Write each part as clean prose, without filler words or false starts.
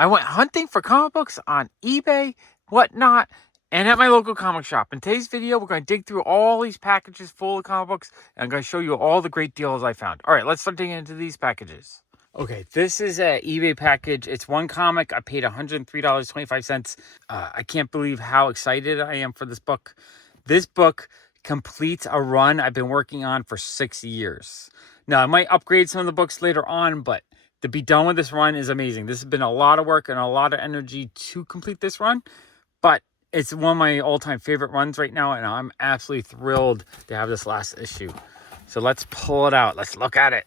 I went hunting for comic books on eBay, whatnot, and at my local comic shop. In today's video, we're going to dig through all these packages full of comic books, and I'm going to show you all the great deals I found. All right, let's start digging into these packages. Okay, this is an eBay package. It's one comic. I paid $103.25. I can't believe how excited I am for this book. This book completes a run I've been working on for 6 years. Now, I might upgrade some of the books later on, but to be done with this run is amazing. This has been a lot of work and a lot of energy to complete this run, but it's one of my all-time favorite runs right now, and I'm absolutely thrilled to have this last issue. So let's pull it out. Let's look at it.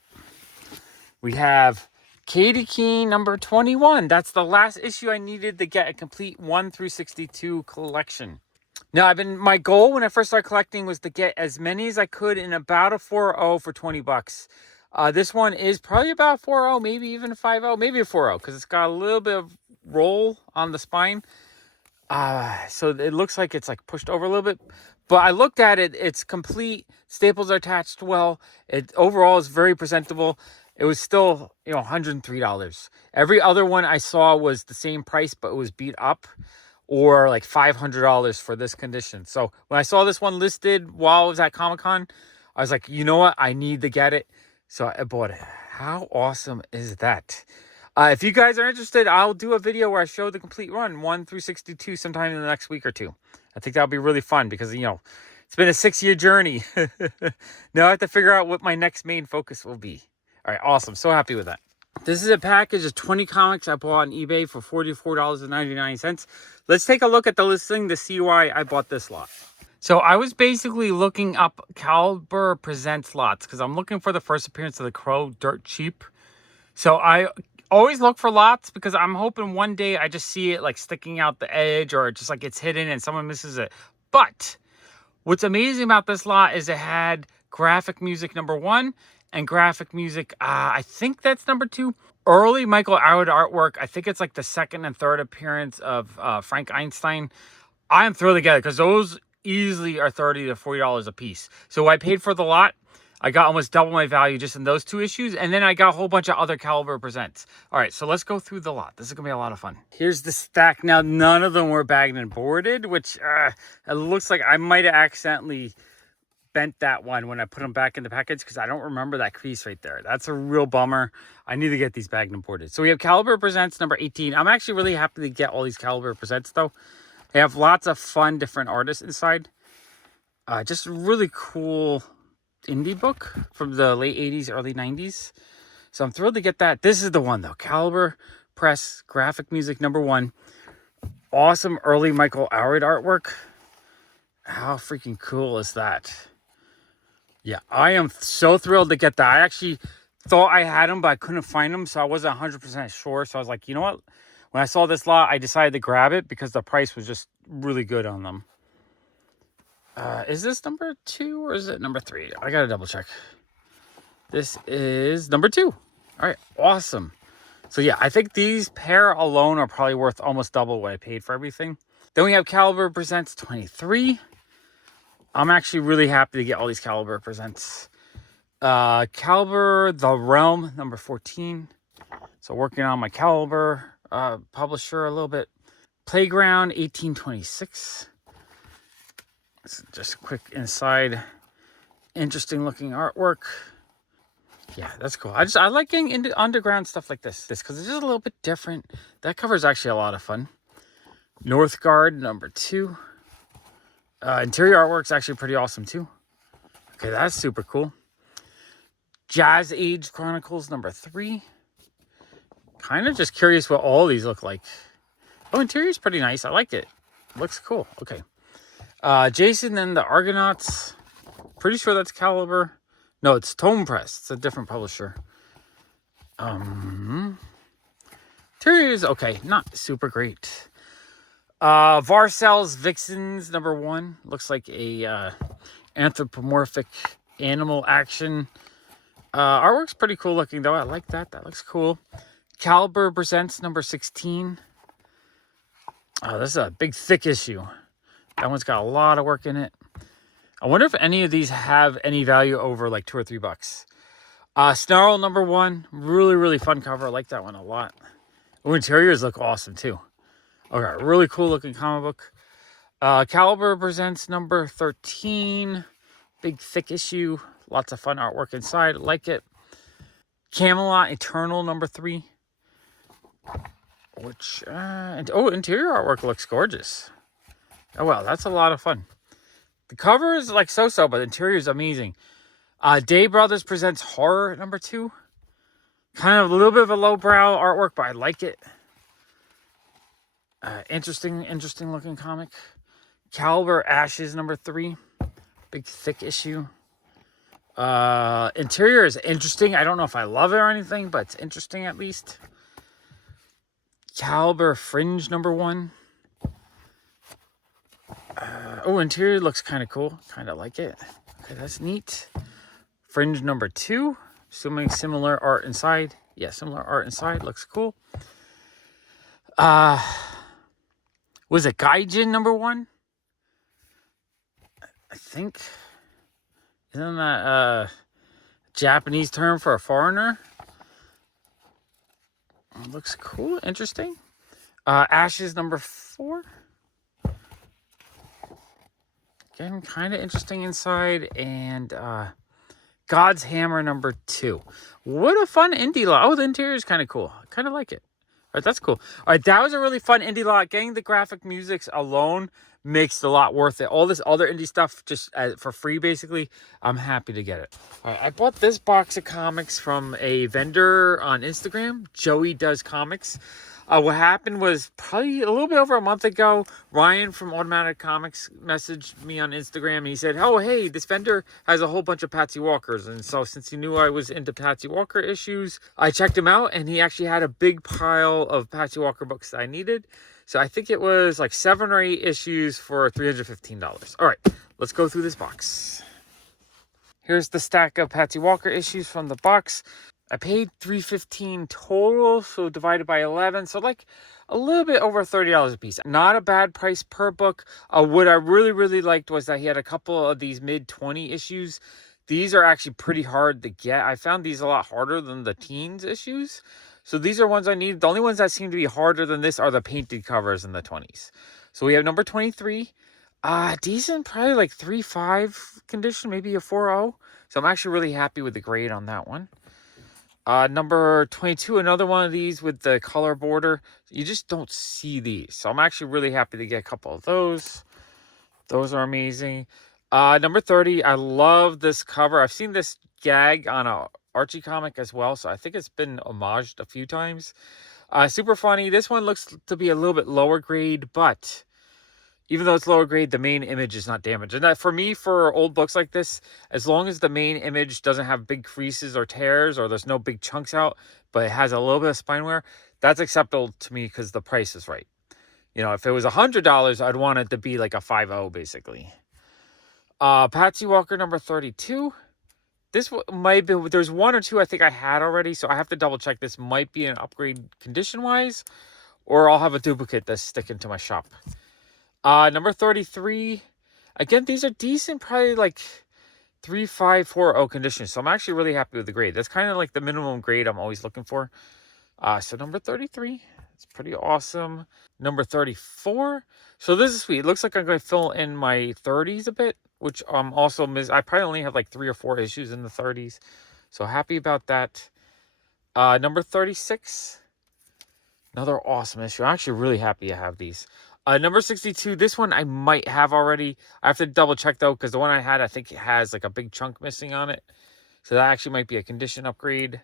We have Katie Keene number 21. That's the last issue I needed to get a complete 1 through 62 collection. Now, my goal when I first started collecting was to get as many as I could in about a 4.0 for 20 bucks. This one is probably about 4.0, maybe even a 5.0, maybe a 4.0, because it's got a little bit of roll on the spine. So it looks like it's like pushed over a little bit. But I looked at it, it's complete. Staples are attached well. It overall is very presentable. It was still, $103. Every other one I saw was the same price, but it was beat up, or like $500 for this condition. So when I saw this one listed while I was at Comic-Con, I was like, you know what? I need to get it. So I bought it. How awesome is that? If you guys are interested, I'll do a video where I show the complete run, 1 through 62, sometime in the next week or two. I think that'll be really fun because, it's been a 6-year journey. Now I have to figure out what my next main focus will be. All right, awesome. So happy with that. This is a package of 20 comics I bought on eBay for $44.99. Let's take a look at the listing to see why I bought this lot. So I was basically looking up Caliber Presents lots because I'm looking for the first appearance of the Crow dirt cheap. So I always look for lots because I'm hoping one day I just see it like sticking out the edge, or just like it's hidden and someone misses it. But what's amazing about this lot is it had graphic music number 1 and graphic music, I think that's number 2. Early Michael Allred artwork. I think it's like the second and third appearance of Frank Einstein. I am thrilled to get it because those easily are $30 to $40 a piece. So I paid for the lot. I got almost double my value just in those 2 issues. And then I got a whole bunch of other Caliber Presents. All right, so let's go through the lot. This is going to be a lot of fun. Here's the stack. Now, none of them were bagged and boarded, which it looks like I might have accidentally bent that one when I put them back in the package because I don't remember that crease right there. That's a real bummer. I need to get these bagged and boarded. So we have Caliber Presents number 18. I'm actually really happy to get all these Caliber Presents, though. They have lots of fun, different artists inside. Just really cool indie book from the late 80s, early 90s. So I'm thrilled to get that. This is the one, though. Caliber Press graphic music number 1. Awesome early Michael Allred artwork. How freaking cool is that? Yeah, I am so thrilled to get that. I actually thought I had them, but I couldn't find them, so I wasn't 100% sure. So I was like, you know what? When I saw this lot, I decided to grab it because the price was just really good on them. Is this number 2 or is it number 3? I gotta double check. This is number 2. All right, awesome. So yeah, I think these pair alone are probably worth almost double what I paid for everything. Then we have Caliber Presents 23. I'm actually really happy to get all these Caliber Presents. Caliber The Realm number 14. So working on my Caliber publisher a little bit. Playground 1826. This is just a quick inside. Interesting looking artwork. Yeah, that's cool. I like getting into underground stuff like this because it's just a little bit different. That cover is actually a lot of fun. Northgard number 2. Interior artwork's actually pretty awesome too. Okay, that's super cool. Jazz Age Chronicles number 3. Kind of just curious what all these look like. Oh, interior's pretty nice. I like it. Looks cool. Okay. Jason and the Argonauts. Pretty sure that's Caliber. No, it's Tome Press. It's a different publisher. Interior's okay. Not super great. Varcel's Vixens number 1. Looks like a anthropomorphic animal action. Artwork's pretty cool looking though. I like that. That looks cool. Caliber Presents number 16. Oh, this is a big thick issue. That one's got a lot of work in it. I wonder if any of these have any value over like $2 or $3. Snarl number 1. Really, really fun cover. I like that one a lot. Oh, interiors look awesome too. Okay, really cool looking comic book. Caliber presents number 13. Big thick issue. Lots of fun artwork inside. Like it. Camelot Eternal number 3. Which, interior artwork looks gorgeous. Oh, wow, that's a lot of fun. The cover is like so-so, but the interior is amazing. Day Brothers presents Horror number 2. Kind of a little bit of a lowbrow artwork, but I like it. Interesting looking comic. Caliber Ashes number 3. Big thick issue. Interior is interesting. I don't know if I love it or anything, but it's interesting at least. Caliber Fringe number 1. Interior looks kind of cool. Kind of like it. Okay, that's neat. Fringe number 2. Assuming similar art inside. Yeah, similar art inside. Looks cool. Was it Gaijin number 1? I think. Isn't that Japanese term for a foreigner? Looks cool. Interesting. Ashes number 4. Again, kind of interesting inside. And God's Hammer number 2. What a fun indie lot. Oh, the interior is kind of cool. I kind of like it. All right, that's cool. All right, that was a really fun indie lot. Getting the graphic musics alone makes the lot worth it. All this other indie stuff just for free, basically. I'm happy to get it. All right, I bought this box of comics from a vendor on Instagram. Joey Does Comics. What happened was probably a little bit over a month ago, Ryan from Automatic Comics messaged me on Instagram and he said, oh, hey, this vendor has a whole bunch of Pasty Walkers. And so since he knew I was into Pasty Walker issues, I checked him out and he actually had a big pile of Pasty Walker books that I needed. So I think it was like 7 or 8 issues for $315. All right, let's go through this box. Here's the stack of Pasty Walker issues from the box. I paid $315 total, so divided by 11, so like a little bit over $30 a piece. Not a bad price per book. What I really liked was that he had a couple of these mid-20 issues. These are actually pretty hard to get. I found these a lot harder than the teens issues. So these are ones I need. The only ones that seem to be harder than this are the painted covers in the 20s. So we have number 23. Decent, probably like 3.5 condition, maybe a 4.0. So I'm actually really happy with the grade on that one. Number 22, another one of these with the color border. You just don't see these. So I'm actually really happy to get a couple of those. Those are amazing. Number 30, I love this cover. I've seen this gag on a Archie comic as well. So I think it's been homaged a few times. Super funny. This one looks to be a little bit lower grade, but even though it's lower grade, the main image is not damaged. And that, for me, for old books like this, as long as the main image doesn't have big creases or tears or there's no big chunks out, but it has a little bit of spine wear, that's acceptable to me because the price is right. You know, if it was $100, I'd want it to be like a 5.0 basically. Pasty Walker number 32. This might be, there's 1 or 2 I think I had already, so I have to double check. This might be an upgrade condition-wise, or I'll have a duplicate that's sticking to my shop. Number 33. Again, these are decent, probably like 3.540 condition. So I'm actually really happy with the grade. That's kind of like the minimum grade I'm always looking for. So number 33. It's pretty awesome. Number 34. So this is sweet. It looks like I'm going to fill in my 30s a bit, which also I probably only have like 3 or 4 issues in the 30s. So happy about that. Number 36. Another awesome issue. I'm actually really happy to have these. Number 62, this one I might have already. I have to double check though, because the one I had, I think it has like a big chunk missing on it. So that actually might be a condition upgrade.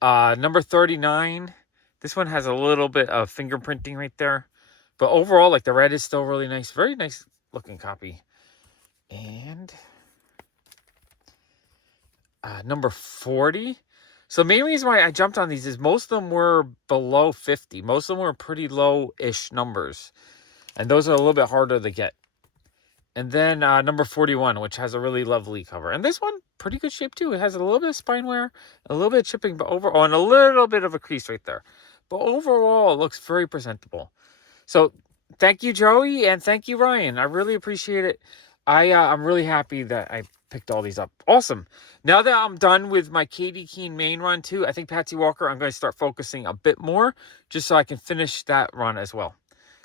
Number 39, this one has a little bit of fingerprinting right there. But overall, like the red is still really nice. Very nice looking copy. And number 40. So the main reason why I jumped on these is most of them were below 50. Most of them were pretty low-ish numbers. And those are a little bit harder to get. And then number 41, which has a really lovely cover. And this one, pretty good shape too. It has a little bit of spine wear, a little bit of chipping, but overall, and a little bit of a crease right there. But overall, it looks very presentable. So thank you, Joey, and thank you, Ryan. I really appreciate it. I'm really happy that I picked all these up. Awesome. Now that I'm done with my Katie Keene main run too, I think Pasty Walker, I'm going to start focusing a bit more just so I can finish that run as well.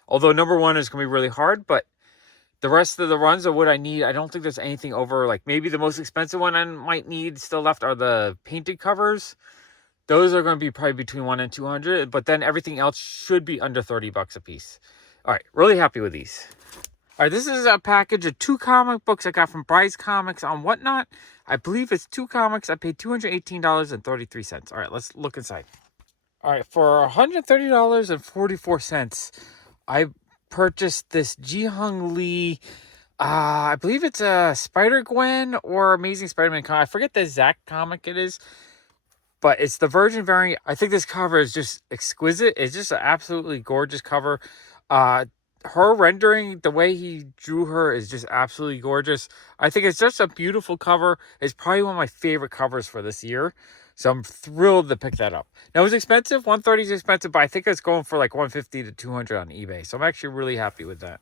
Although number 1 is going to be really hard, but the rest of the runs are what I need. I don't think there's anything over, like maybe the most expensive one I might need still left are the painted covers. Those are going to be probably between 100 and 200, but then everything else should be under 30 bucks a piece. All right, really happy with these. All right, this is a package of 2 comic books I got from Bryce Comics on Whatnot. I believe it's 2 comics. I paid $218.33. All right, let's look inside. All right, for $130.44, I purchased this Ji-Hung Lee, I believe it's a Spider-Gwen or Amazing Spider-Man comic. I forget the exact comic it is, but it's the Virgin variant. I think this cover is just exquisite. It's just an absolutely gorgeous cover. Her rendering, the way he drew her is just absolutely gorgeous. I think it's just a beautiful cover. It's probably one of my favorite covers for this year. So I'm thrilled to pick that up. Now, it was expensive. $130 is expensive, but I think it's going for like $150 to $200 on eBay. So I'm actually really happy with that.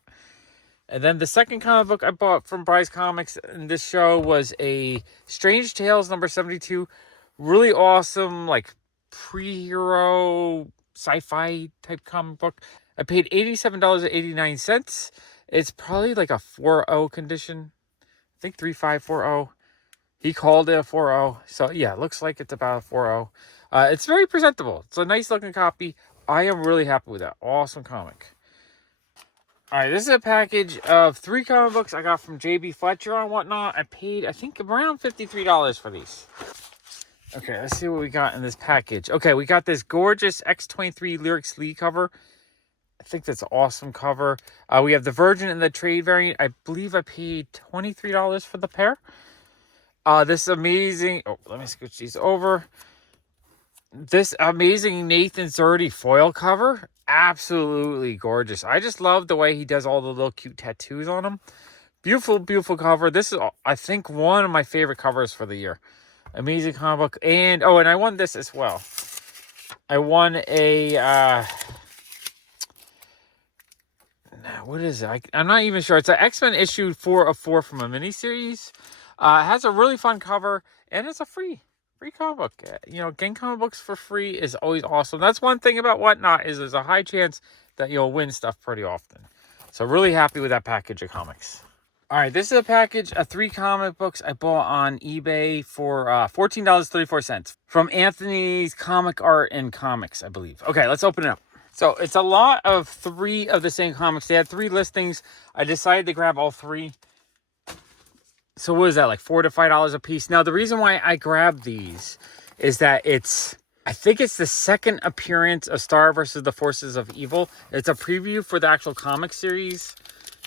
And then the second comic book I bought from Bryce Comics in this show was a Strange Tales number 72. Really awesome, like pre-hero sci-fi type comic book. I paid $87.89. It's probably like a 4.0 condition. I think 3540. He called it a 4.0. So yeah, it looks like it's about a 4.0. It's very presentable. It's a nice looking copy. I am really happy with that. Awesome comic. All right, this is a package of 3 comic books I got from JB Fletcher on Whatnot. I paid, I think, around $53 for these. Okay, let's see what we got in this package. Okay, we got this gorgeous X-23 Lyrics Lee cover. I think that's an awesome cover. We have the Virgin and the Trade variant. I believe I paid $23 for the pair. This amazing... Oh, let me switch these over. This amazing Nathan Szerdy foil cover. Absolutely gorgeous. I just love the way he does all the little cute tattoos on them. Beautiful, beautiful cover. This is, I think, one of my favorite covers for the year. Amazing comic book. And, oh, and I won this as well. I won a... what is it? I'm not even sure. It's an X-Men issue 4 of 4 from a miniseries. It has a really fun cover, and it's a free comic book. You know, getting comic books for free is always awesome. That's one thing about Whatnot is there's a high chance that you'll win stuff pretty often. So really happy with that package of comics. All right, this is a package of 3 comic books I bought on eBay for $14.34 from Anthony's Comic Art and Comics, I believe. Okay, let's open it up. So it's a lot of 3 of the same comics. They had 3 listings. I decided to grab all 3. So what is that, like $4 to $5 a piece? Now, the reason why I grabbed these is that I think it's the second appearance of Star versus the Forces of Evil. It's a preview for the actual comic series.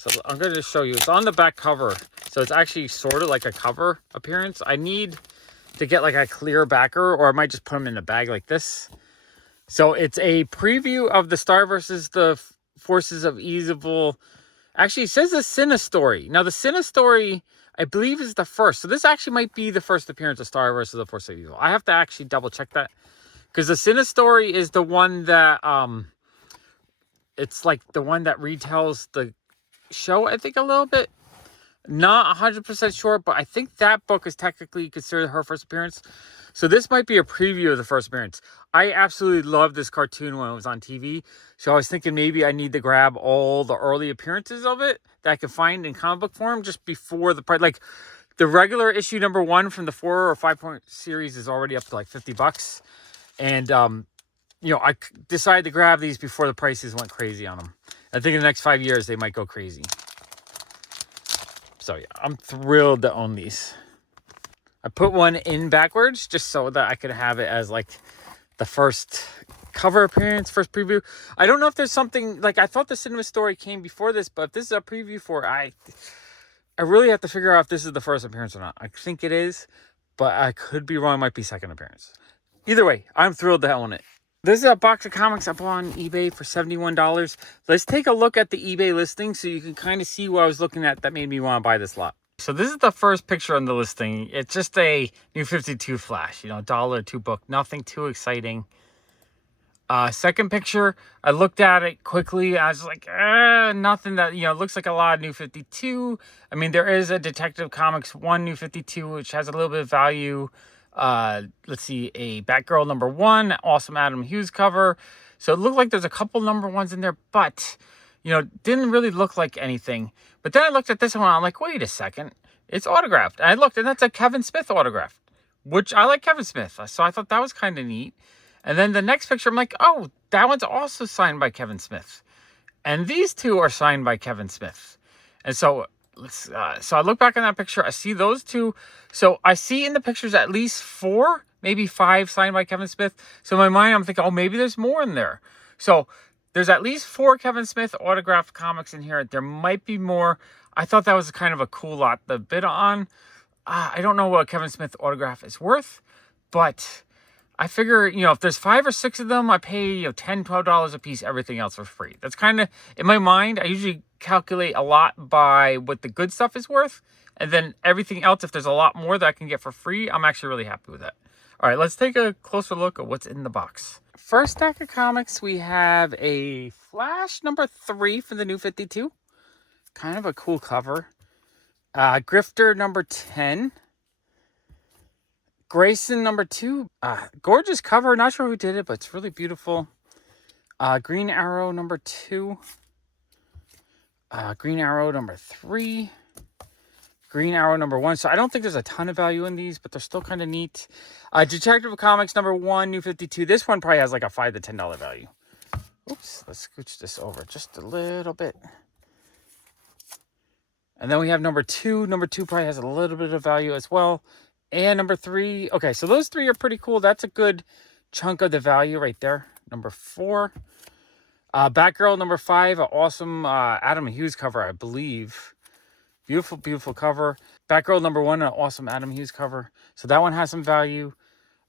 So I'm going to just show you. It's on the back cover. So it's actually sort of like a cover appearance. I need to get like a clear backer, or I might just put them in a bag like this. So it's a preview of the Star versus the Forces of Evil. Actually, it says the Cine story. Now, the Cine story, I believe, is the first. So this actually might be the first appearance of Star versus the Forces of Evil. I have to actually double check that. Because the Cine story is the one that, it's like the one that retells the show, I think, a little bit. Not 100% sure, but I think that book is technically considered her first appearance. So this might be a preview of the first appearance. I absolutely loved this cartoon when it was on TV. So I was thinking maybe I need to grab all the early appearances of it that I could find in comic book form just before the price. Like the regular issue number 1 from the 4 or 5 point series is already up to like $50. And, you know, I decided to grab these before the prices went crazy on them. I think in the next 5 years, they might go crazy. So yeah, I'm thrilled to own these. I put one in backwards just so that I could have it as like the first cover appearance, first preview. I don't know if there's something, like I thought the cinema story came before this, but if this is a preview for it, I really have to figure out if this is the first appearance or not. I think it is, but I could be wrong. It might be second appearance. Either way, I'm thrilled to own it. This is a box of comics I bought on eBay for $71. Let's take a look at the eBay listing so you can kind of see what I was looking at that made me want to buy this lot. So this is the first picture on the listing. It's just a New 52 Flash, you know, $1 or $2 book. Nothing too exciting. Second picture, I looked at it quickly. I was like, nothing that, you know, looks like a lot of New 52. I mean, there is a Detective Comics 1 New 52, which has a little bit of value. Let's see, a Batgirl #1, awesome Adam Hughes cover. So it looked like there's a couple #1s in there, but, you know, didn't really look like anything. But then I looked at this one, I'm like, wait a second, it's autographed. And I looked, and that's a Kevin Smith autograph, which I like Kevin Smith. So I thought that was kind of neat. And then the next picture, I'm like, oh, that one's also signed by Kevin Smith. And these two are signed by Kevin Smith. And so so I look back on that picture, I see those two. So I see in the pictures at least 4, maybe 5 signed by Kevin Smith. So in my mind, I'm thinking, oh, maybe there's more in there. So there's at least 4 Kevin Smith autographed comics in here. There might be more. I thought that was kind of a cool lot to bid on. I don't know what a Kevin Smith autograph is worth, but I figure, you know, if there's 5 or 6 of them, I pay, you know, $10, $12 a piece, everything else for free. That's kind of, in my mind, I usually calculate a lot by what the good stuff is worth. And then everything else, if there's a lot more that I can get for free, I'm actually really happy with that. All right, let's take a closer look at what's in the box. First stack of comics, we have a Flash #3 for the New 52. Kind of a cool cover. Grifter #10. Grayson #2, gorgeous cover. Not sure who did it, but it's really beautiful. Green Arrow #2. Green Arrow #3. Green Arrow #1. So I don't think there's a ton of value in these, but they're still kind of neat. Detective Comics #1, New 52. This one probably has like a $5 to $10 value. Oops, let's scooch this over just a little bit. And then we have #2. #2 probably has a little bit of value as well. And #3, okay, so those 3 are pretty cool. That's a good chunk of the value right there. #4. Batgirl #5, an awesome Adam Hughes cover, I believe. Beautiful, beautiful cover. Batgirl #1, an awesome Adam Hughes cover. So that one has some value.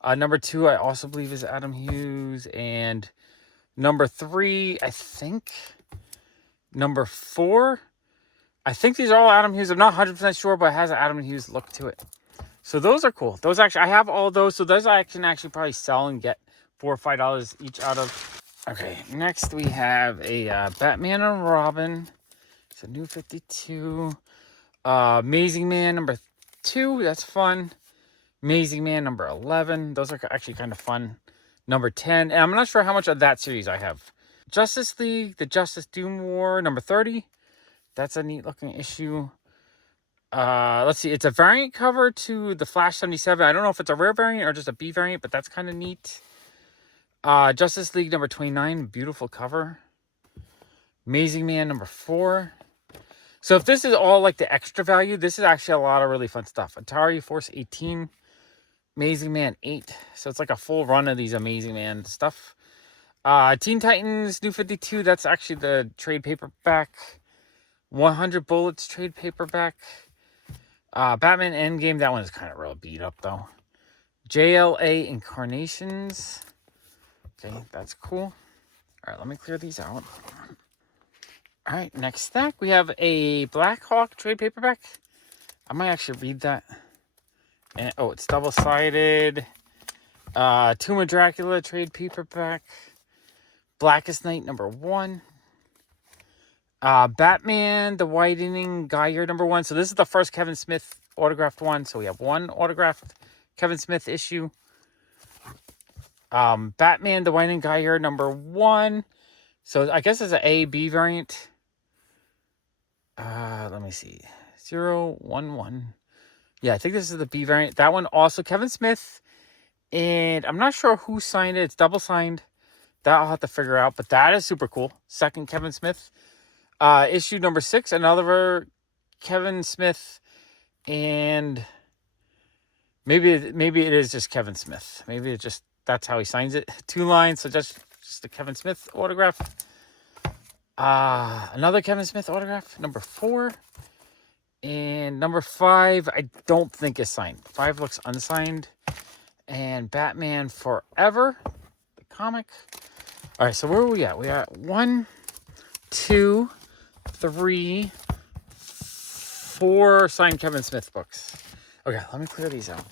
#2, I also believe is Adam Hughes. And #3, I think. #4, I think these are all Adam Hughes. I'm not 100% sure, but it has an Adam Hughes look to it. So those are cool. Those actually, I have all those. So those I can actually probably sell and get $4 or $5 each out of. Okay, next we have a Batman and Robin. It's a New 52. Amazing Man #2. That's fun. Amazing Man #11. Those are actually kind of fun. #10. And I'm not sure how much of that series I have. Justice League, the Justice Doom War #30. That's a neat looking issue. Let's see. It's a variant cover to the Flash 77. I don't know if it's a rare variant or just a B variant, but that's kind of neat. Justice League #29. Beautiful cover. Amazing Man #4. So if this is all like the extra value, this is actually a lot of really fun stuff. Atari Force 18. Amazing Man 8. So it's like a full run of these Amazing Man stuff. Teen Titans New 52. That's actually the trade paperback. 100 Bullets trade paperback. Batman Endgame, that one is kind of real beat up though. JLA Incarnations. Okay, that's cool. All right, let me clear these out. All right, next stack, we have a Black Hawk trade paperback. I might actually read that. And oh, it's double-sided. Tomb of Dracula trade paperback. Blackest Night #1. Batman, The Whitening Geyer #1. So this is the first Kevin Smith autographed one. So we have one autographed Kevin Smith issue. Batman, The Whitening Geyer #1. So I guess it's an A-B variant. Let me see. 011. Yeah, I think this is the B variant. That one also Kevin Smith. And I'm not sure who signed it. It's double signed. That I'll have to figure out. But that is super cool. Second Kevin Smith. Issue #6, another Kevin Smith, and maybe it is just Kevin Smith. Maybe it just, that's how he signs it. 2 lines, so just a Kevin Smith autograph. Another Kevin Smith autograph, #4. And #5, I don't think is signed. 5 looks unsigned. And Batman Forever, the comic. All right, so where are we at? We are at 1, 2, 3, 4 signed Kevin Smith books. Okay, let me clear these out.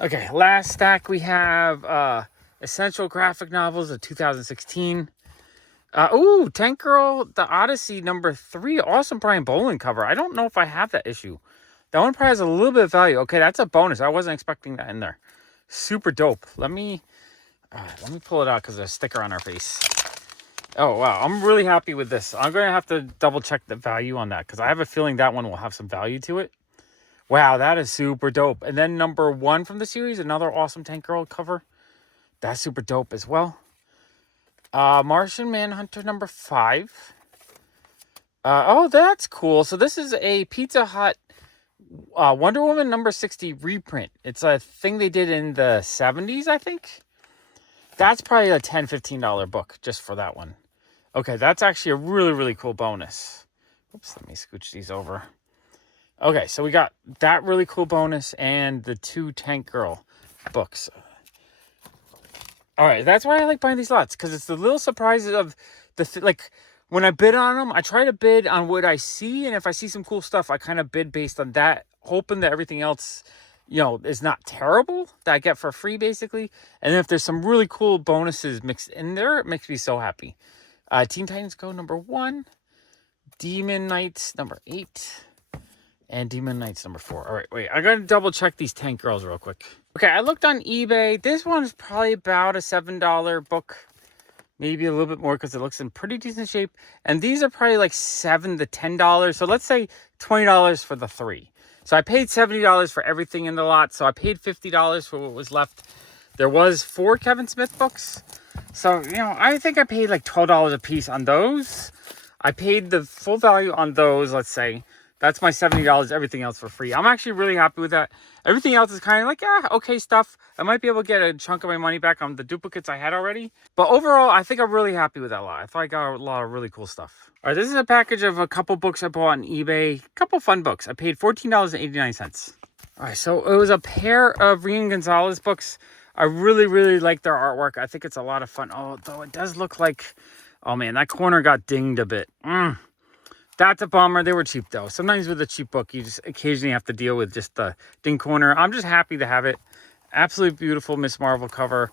Okay, last stack we have Essential graphic novels of 2016. Ooh, Tank Girl, The Odyssey #3. Awesome Brian Boland cover. I don't know if I have that issue. That one probably has a little bit of value. Okay, that's a bonus. I wasn't expecting that in there. Super dope. Let me pull it out because there's a sticker on our face. Oh, wow. I'm really happy with this. I'm going to have to double check the value on that because I have a feeling that one will have some value to it. Wow, that is super dope. And then #1 from the series, another awesome Tank Girl cover. That's super dope as well. Martian Manhunter #5. Oh, that's cool. So this is a Pizza Hut Wonder Woman #60 reprint. It's a thing they did in the 70s, I think. That's probably a $10, $15 book just for that one. Okay, that's actually a really, really cool bonus. Oops, let me scooch these over. Okay, so we got that really cool bonus and the 2 Tank Girl books. All right, that's why I like buying these lots, because it's the little surprises of like when I bid on them, I try to bid on what I see, and if I see some cool stuff, I kind of bid based on that, hoping that everything else, is not terrible that I get for free, basically. And then if there's some really cool bonuses mixed in there, it makes me so happy. Teen Titans Go #1, Demon Knights #8. And Demon Knights #4. All right, wait. I got to double check these Tank Girls real quick. Okay, I looked on eBay. This one is probably about a $7 book. Maybe a little bit more because it looks in pretty decent shape. And these are probably like $7 to $10. So let's say $20 for the 3. So I paid $70 for everything in the lot. So I paid $50 for what was left. There was 4 Kevin Smith books. So, I think I paid like $12 a piece on those. I paid the full value on those, let's say. That's my $70, everything else for free. I'm actually really happy with that. Everything else is kind of like, okay stuff. I might be able to get a chunk of my money back on the duplicates I had already. But overall, I think I'm really happy with that lot. I thought I got a lot of really cool stuff. All right, this is a package of a couple books I bought on eBay. A couple fun books. I paid $14.89. All right, so it was a pair of Rian Gonzalez books. I really, really like their artwork. I think it's a lot of fun. Although it does look like, oh man, that corner got dinged a bit. That's a bummer. They were cheap, though. Sometimes with a cheap book, you just occasionally have to deal with just the ding corner. I'm just happy to have it. Absolutely beautiful Miss Marvel cover.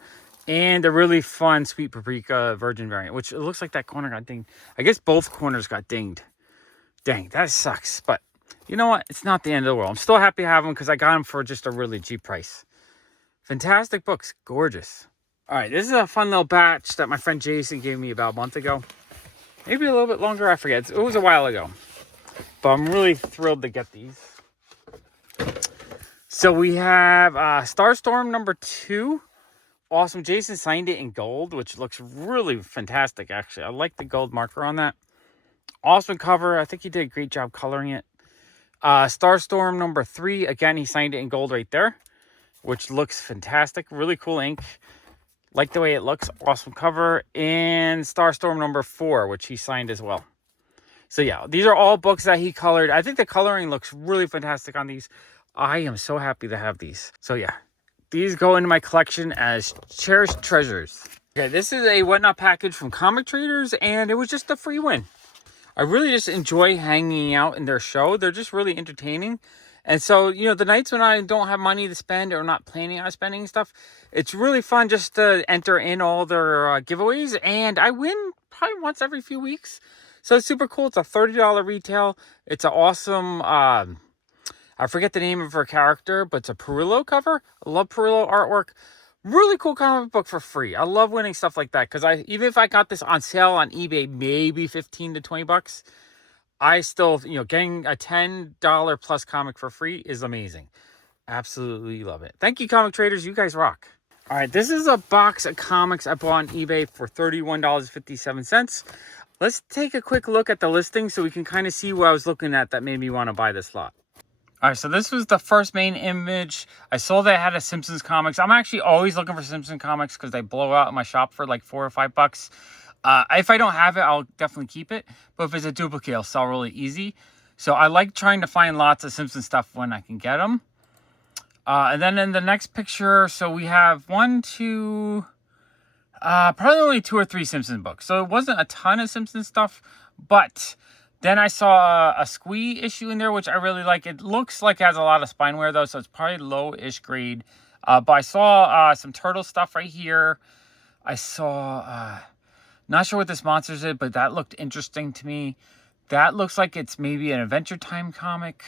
And a really fun Sweet Paprika Virgin variant, which it looks like that corner got dinged. I guess both corners got dinged. Dang, that sucks. But you know what? It's not the end of the world. I'm still happy to have them because I got them for just a really cheap price. Fantastic books. Gorgeous. All right, this is a fun little batch that my friend Jason gave me about a month ago. Maybe a little bit longer, I forget. It was a while ago. But I'm really thrilled to get these. So we have Starstorm #2. Awesome. Jason signed it in gold, which looks really fantastic, actually. I like the gold marker on that. Awesome cover. I think he did a great job coloring it. Starstorm #3. Again, he signed it in gold right there, which looks fantastic. Really cool ink. Like the way it looks. Awesome cover. And Starstorm #4, which he signed as well. So yeah, these are all books that he colored. I think the coloring looks really fantastic on these. I am so happy to have these. So yeah, these go into my collection as cherished treasures. Okay, this is a Whatnot package from Comic Traders, and it was just a free win. I really just enjoy hanging out in their show. They're just really entertaining. And so, the nights when I don't have money to spend or not planning on spending stuff, it's really fun just to enter in all their giveaways. And I win probably once every few weeks. So it's super cool. It's a $30 retail. It's an awesome, I forget the name of her character, but it's a Perillo cover. I love Perillo artwork. Really cool comic book for free. I love winning stuff like that. Because even if I got this on sale on eBay, maybe 15 to 20 bucks. I still, getting a $10 plus comic for free is amazing. Absolutely love it. Thank you, Comic Traders. You guys rock. All right, this is a box of comics I bought on eBay for $31.57. Let's take a quick look at the listing so we can kind of see what I was looking at that made me want to buy this lot. All right, so this was the first main image. I saw that it had a Simpsons comics. I'm actually always looking for Simpsons comics because they blow out in my shop for like $4 or $5. If I don't have it, I'll definitely keep it. But if it's a duplicate, I'll sell really easy. So I like trying to find lots of Simpsons stuff when I can get them. And then in the next picture, so we have probably only 2 or 3 Simpsons books. So it wasn't a ton of Simpsons stuff. But then I saw a Squee issue in there, which I really like. It looks like it has a lot of spine wear, though. So it's probably low-ish grade. But I saw some Turtle stuff right here. I saw, not sure what this monsters is, but that looked interesting to me. That looks like it's maybe an Adventure Time comic.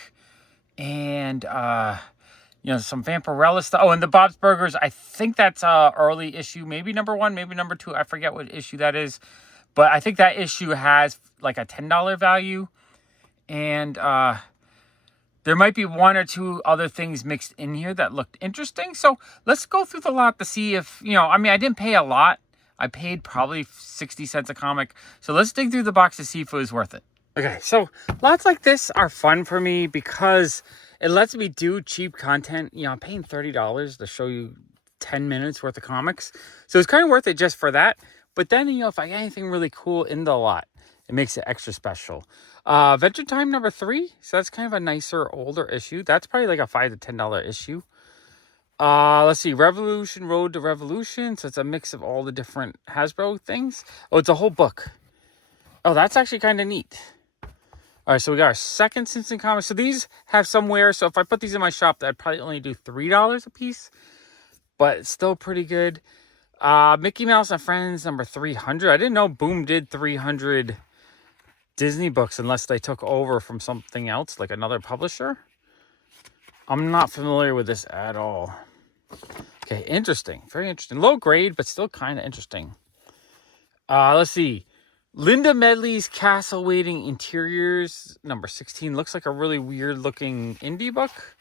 And, you know, some Vampirella stuff. Oh, and the Bob's Burgers, I think that's early issue. Maybe number 1, maybe number 2. I forget what issue that is. But I think that issue has like a $10 value. And there might be 1 or 2 other things mixed in here that looked interesting. So let's go through the lot to see if, you know, I mean, I didn't pay a lot. I paid probably 60 cents a comic. So let's dig through the box to see if it was worth it. Okay, so lots like this are fun for me because it lets me do cheap content. You know, I'm paying $30 to show you 10 minutes worth of comics. So it's kind of worth it just for that. But then, you know, if I get anything really cool in the lot, it makes it extra special. Adventure Time number 3. So that's kind of a nicer, older issue. That's probably like a $5 to $10 issue. Let's see. Revolution Road to Revolution. So it's a mix of all the different Hasbro things. Oh, it's a whole book. Oh, that's actually kind of neat. All right, so we got our second Simpson comic. So these have some wear. So if I put these in my shop, I'd probably only do $3 a piece. But it's still pretty good. Mickey Mouse and Friends number 300. I didn't know Boom did 300 Disney books unless they took over from something else, like another publisher. I'm not familiar with this at all. Okay, interesting. Very interesting. Low grade, but still kind of interesting. Let's see. Linda Medley's Castle Waiting Interiors, number 16. Looks like a really weird-looking indie book.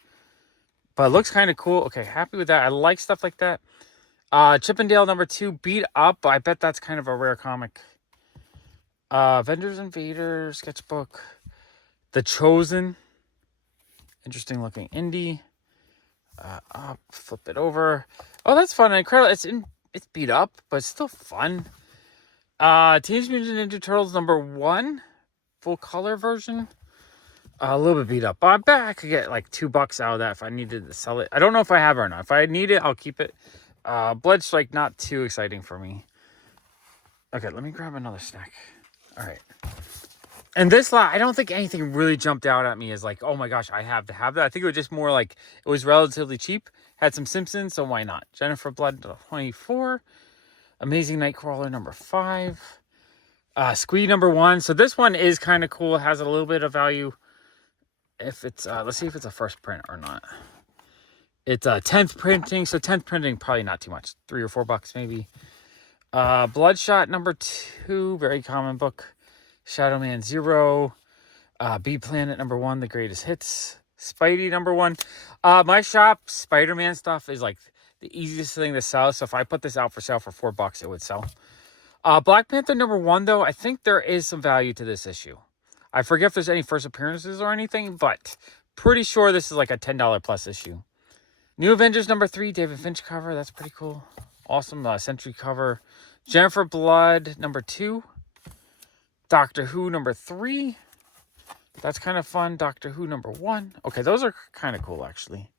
But it looks kind of cool. Okay, happy with that. I like stuff like that. Chippendale number 2, Beat Up. I bet that's kind of a rare comic. Avengers Invader sketchbook. The Chosen. Interesting looking indie. Up, flip it over. Oh, that's fun. Incredible. It's beat up, but it's still fun. Teenage Mutant Ninja Turtles number 1, full color version. A little bit beat up. But I bet I could get like $2 out of that if I needed to sell it. I don't know if I have it or not. If I need it, I'll keep it. Bloodstrike, not too exciting for me. Okay, let me grab another snack. All right. And this lot, I don't think anything really jumped out at me as like, oh my gosh, I have to have that. I think it was just more like it was relatively cheap. Had some Simpsons, so why not? Jennifer Blood 24. Amazing Nightcrawler number 5. Squee number 1. So this one is kind of cool. It has a little bit of value. If it's, let's see if it's a first print or not. It's 10th printing. So 10th printing, probably not too much. $3 or $4 maybe. Bloodshot number 2. Very common book. Shadow Man 0. B Planet number 1. The Greatest Hits. Spidey number 1. My shop, Spider-Man stuff is like the easiest thing to sell. So if I put this out for sale for $4, it would sell. Black Panther number 1, though, I think there is some value to this issue. I forget if there's any first appearances or anything, but pretty sure this is like a $10 plus issue. New Avengers number 3, David Finch cover. That's pretty cool. Awesome. Century cover. Jennifer Blood number 2. Doctor Who number 3. That's kind of fun. Doctor Who number 1. Okay, those are kind of cool, actually.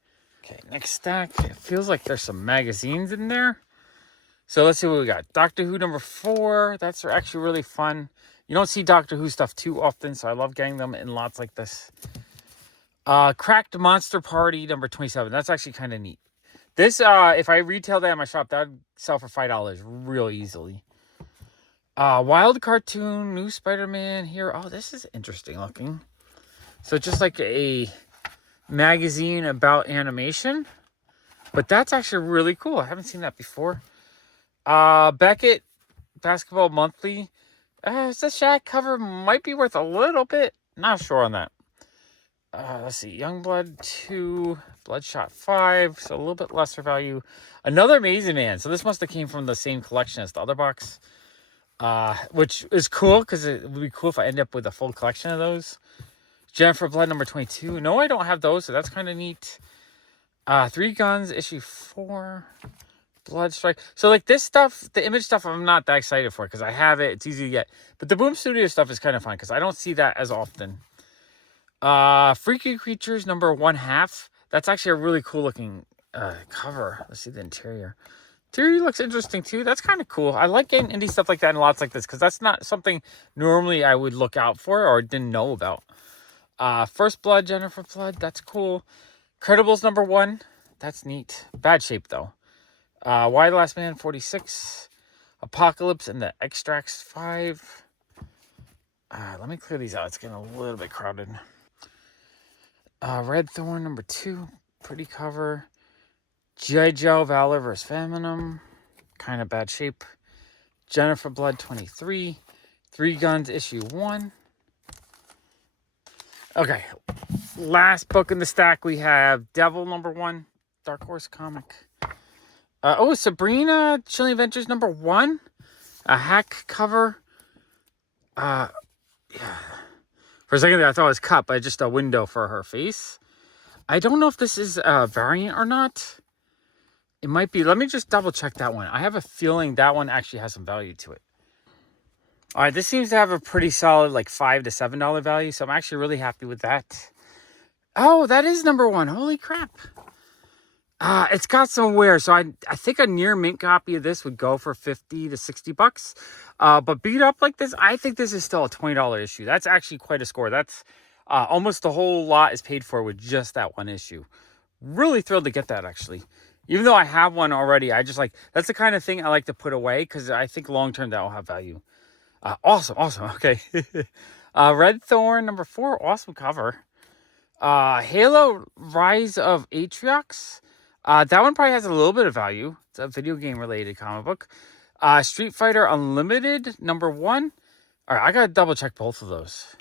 Okay, next stack. It feels like there's some magazines in there. So let's see what we got. Doctor Who number 4. That's actually really fun. You don't see Doctor Who stuff too often, so I love getting them in lots like this. Cracked Monster Party number 27. That's actually kind of neat. This, if I retail that in my shop, that would sell for $5 real easily. Wild Cartoon, New Spider-Man here. Oh, this is interesting looking. So just like a magazine about animation. But that's actually really cool. I haven't seen that before. Beckett, Basketball Monthly. This Shaq cover might be worth a little bit. Not sure on that. Let's see. Youngblood 2, Bloodshot 5. So a little bit lesser value. Another Amazing Man. So this must have came from the same collection as the other box. Which is cool because it would be cool if I end up with a full collection of those. Jennifer Blood number 22. No, I don't have those, so that's kind of neat. 3 Guns, issue 4. Bloodstrike. So like this stuff, the image stuff, I'm not that excited for because I have it. It's easy to get. But the Boom Studio stuff is kind of fun because I don't see that as often. Freaky Creatures number 1/2. That's actually a really cool looking cover. Let's see the interior. Interior looks interesting too. That's kind of cool. I like getting indie stuff like that in lots like this because that's not something normally I would look out for or didn't know about. First Blood, Jennifer Blood. That's cool. Credibles number 1. That's neat. Bad shape though. Why the Last Man 46. Apocalypse and the Extracts 5. Let me clear these out. It's getting a little bit crowded. Red Thorn number 2. Pretty cover. G.I. Joe Valor vs. Feminine. Kind of bad shape. Jennifer Blood 23. 3 Guns issue 1. Okay. Last book in the stack, we have Devil number 1. Dark Horse comic. Sabrina Chilling Adventures number 1. A hack cover. Yeah. For a second there, I thought it was cut, but just a window for her face. I don't know if this is a variant or not. It might be. Let me just double check that one. I have a feeling that one actually has some value to it. All right, this seems to have a pretty solid like $5 to $7 value, so I'm actually really happy with that. Oh, that is number 1. Holy crap. It's got some wear, so I think a near mint copy of this would go for $50 to $60. But beat up like this, I think this is still a $20 issue. That's actually quite a score. That's almost the whole lot is paid for with just that one issue. Really thrilled to get that, actually. Even though I have one already, I just like, that's the kind of thing I like to put away because I think long-term that will have value. Awesome. Okay. Red Thorn number 4. Awesome cover. Halo Rise of Atriox. That one probably has a little bit of value. It's a video game related comic book. Street Fighter Unlimited number 1. All right, I gotta double check both of those.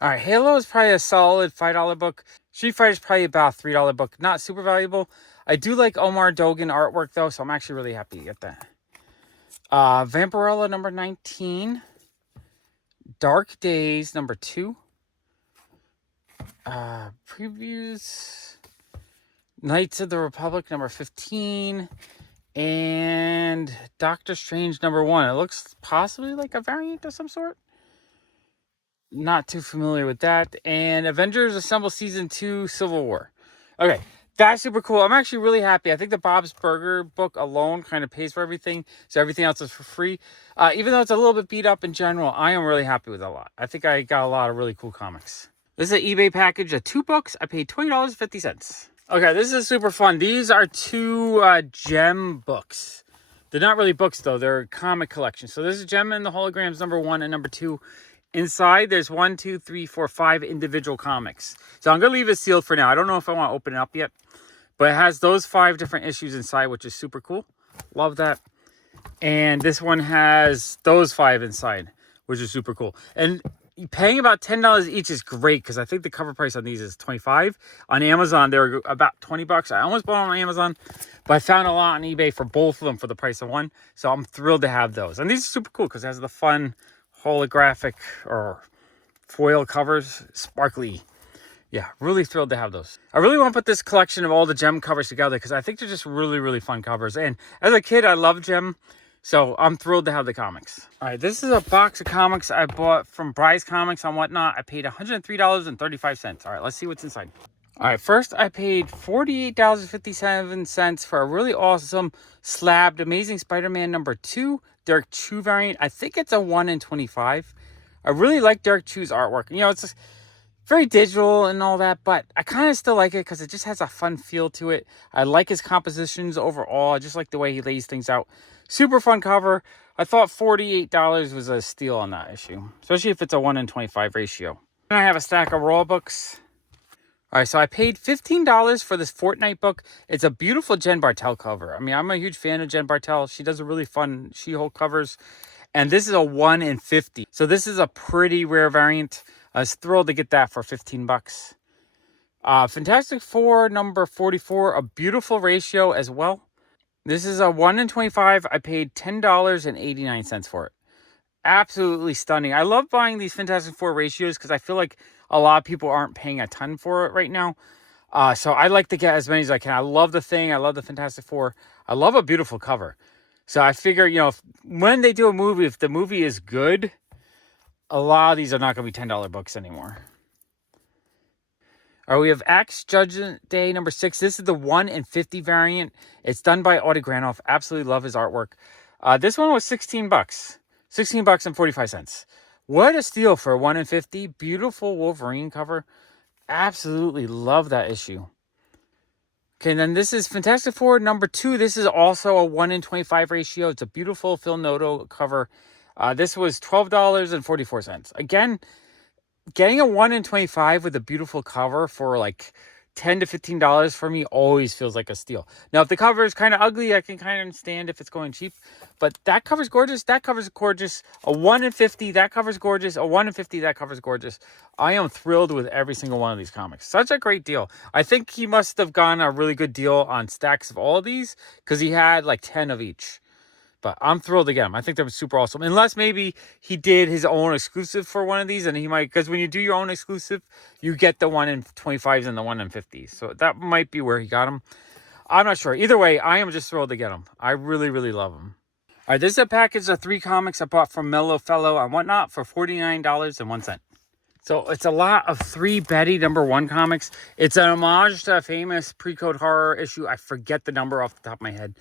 All right, Halo is probably a solid $5 book. Street Fighter is probably about a $3 book. Not super valuable. I do like Omar Dogan artwork though, so I'm actually really happy to get that. Vampirella number 19. Dark Days number 2. Previews. Knights of the Republic number 15. And Doctor Strange number 1. It looks possibly like a variant of some sort. Not too familiar with that. And Avengers Assemble Season 2 Civil War. Okay, that's super cool. I'm actually really happy. I think the Bob's Burger book alone kind of pays for everything. So everything else is for free. Even though it's a little bit beat up in general, I am really happy with a lot. I think I got a lot of really cool comics. This is an eBay package of 2 books. I paid $20.50. Okay, this is super fun. These are 2 gem books. They're not really books, though. They're comic collections. So this is Gem and the Holograms number 1 and number 2. Inside, there's 1, 2, 3, 4, 5 individual comics. So I'm going to leave it sealed for now. I don't know if I want to open it up yet. But it has those 5 different issues inside, which is super cool. Love that. And this one has those 5 inside, which is super cool. And paying about $10 each is great because I think the cover price on these is $25. On Amazon, they're about $20. I almost bought them on Amazon, but I found a lot on eBay for both of them for the price of one. So I'm thrilled to have those. And these are super cool because it has the fun holographic or foil covers, sparkly. Yeah, really thrilled to have those. I really want to put this collection of all the Gem covers together because I think they're just really, really fun covers. And as a kid, I loved Gem. So I'm thrilled to have the comics. All right, this is a box of comics I bought from Bryce Comics on Whatnot. I paid $103.35. All right, let's see what's inside. All right, first I paid $48.57 for a really awesome slabbed Amazing Spider-Man number 2 Derek Chu variant. I think it's a 1 in 25. I really like Derek Chu's artwork. You know, it's just very digital and all that, but I kind of still like it because it just has a fun feel to it. I like his compositions overall. I just like the way he lays things out. Super fun cover. I thought $48 was a steal on that issue, especially if it's a 1 in 25 ratio. And I have a stack of Raw books. All right, so I paid $15 for this Fortnite book. It's a beautiful Jen Bartel cover. I mean, I'm a huge fan of Jen Bartel. She does a really fun She-Hulk covers. And this is a 1 in 50. So this is a pretty rare variant. I was thrilled to get that for $15. Fantastic Four number 44, a beautiful ratio as well. This is a 1 in 25. I paid $10.89 for it. Absolutely stunning. I love buying these Fantastic Four ratios because I feel like a lot of people aren't paying a ton for it right now. So I like to get as many as I can. I love the Thing. I love the Fantastic Four. I love a beautiful cover. So I figure, you know, when they do a movie, if the movie is good, a lot of these are not going to be $10 books anymore. All right, we have Axe Judgment Day number 6. This is the 1 in 50 variant. It's done by Audie Granoff. Absolutely love his artwork. This one was $16. $16 and 45 cents. What a steal for a 1 in 50. Beautiful Wolverine cover. Absolutely love that issue. Okay, and then this is Fantastic Four number 2. This is also a 1 in 25 ratio. It's a beautiful Phil Noto cover. This was $12.44. Again, getting a 1 in 25 with a beautiful cover for like $10 to $15 for me always feels like a steal. Now, if the cover is kind of ugly, I can kind of understand if it's going cheap. But that cover's gorgeous. That cover's gorgeous. A 1 in 50, that cover's gorgeous. A 1 in 50, that cover's gorgeous. I am thrilled with every single one of these comics. Such a great deal. I think he must have gotten a really good deal on stacks of all of these because he had like 10 of each. But I'm thrilled to get them. I think they're super awesome. Unless maybe he did his own exclusive for one of these. And he might, because when you do your own exclusive, you get the 1 in 25s and the 1 in 50s. So that might be where he got them. I'm not sure. Either way, I am just thrilled to get them. I really, really love them. All right, this is a package of 3 comics I bought from Mellow Fellow and whatnot for $49.01. So it's a lot of 3 Betty #1 comics. It's an homage to a famous pre-code horror issue. I forget the number off the top of my head.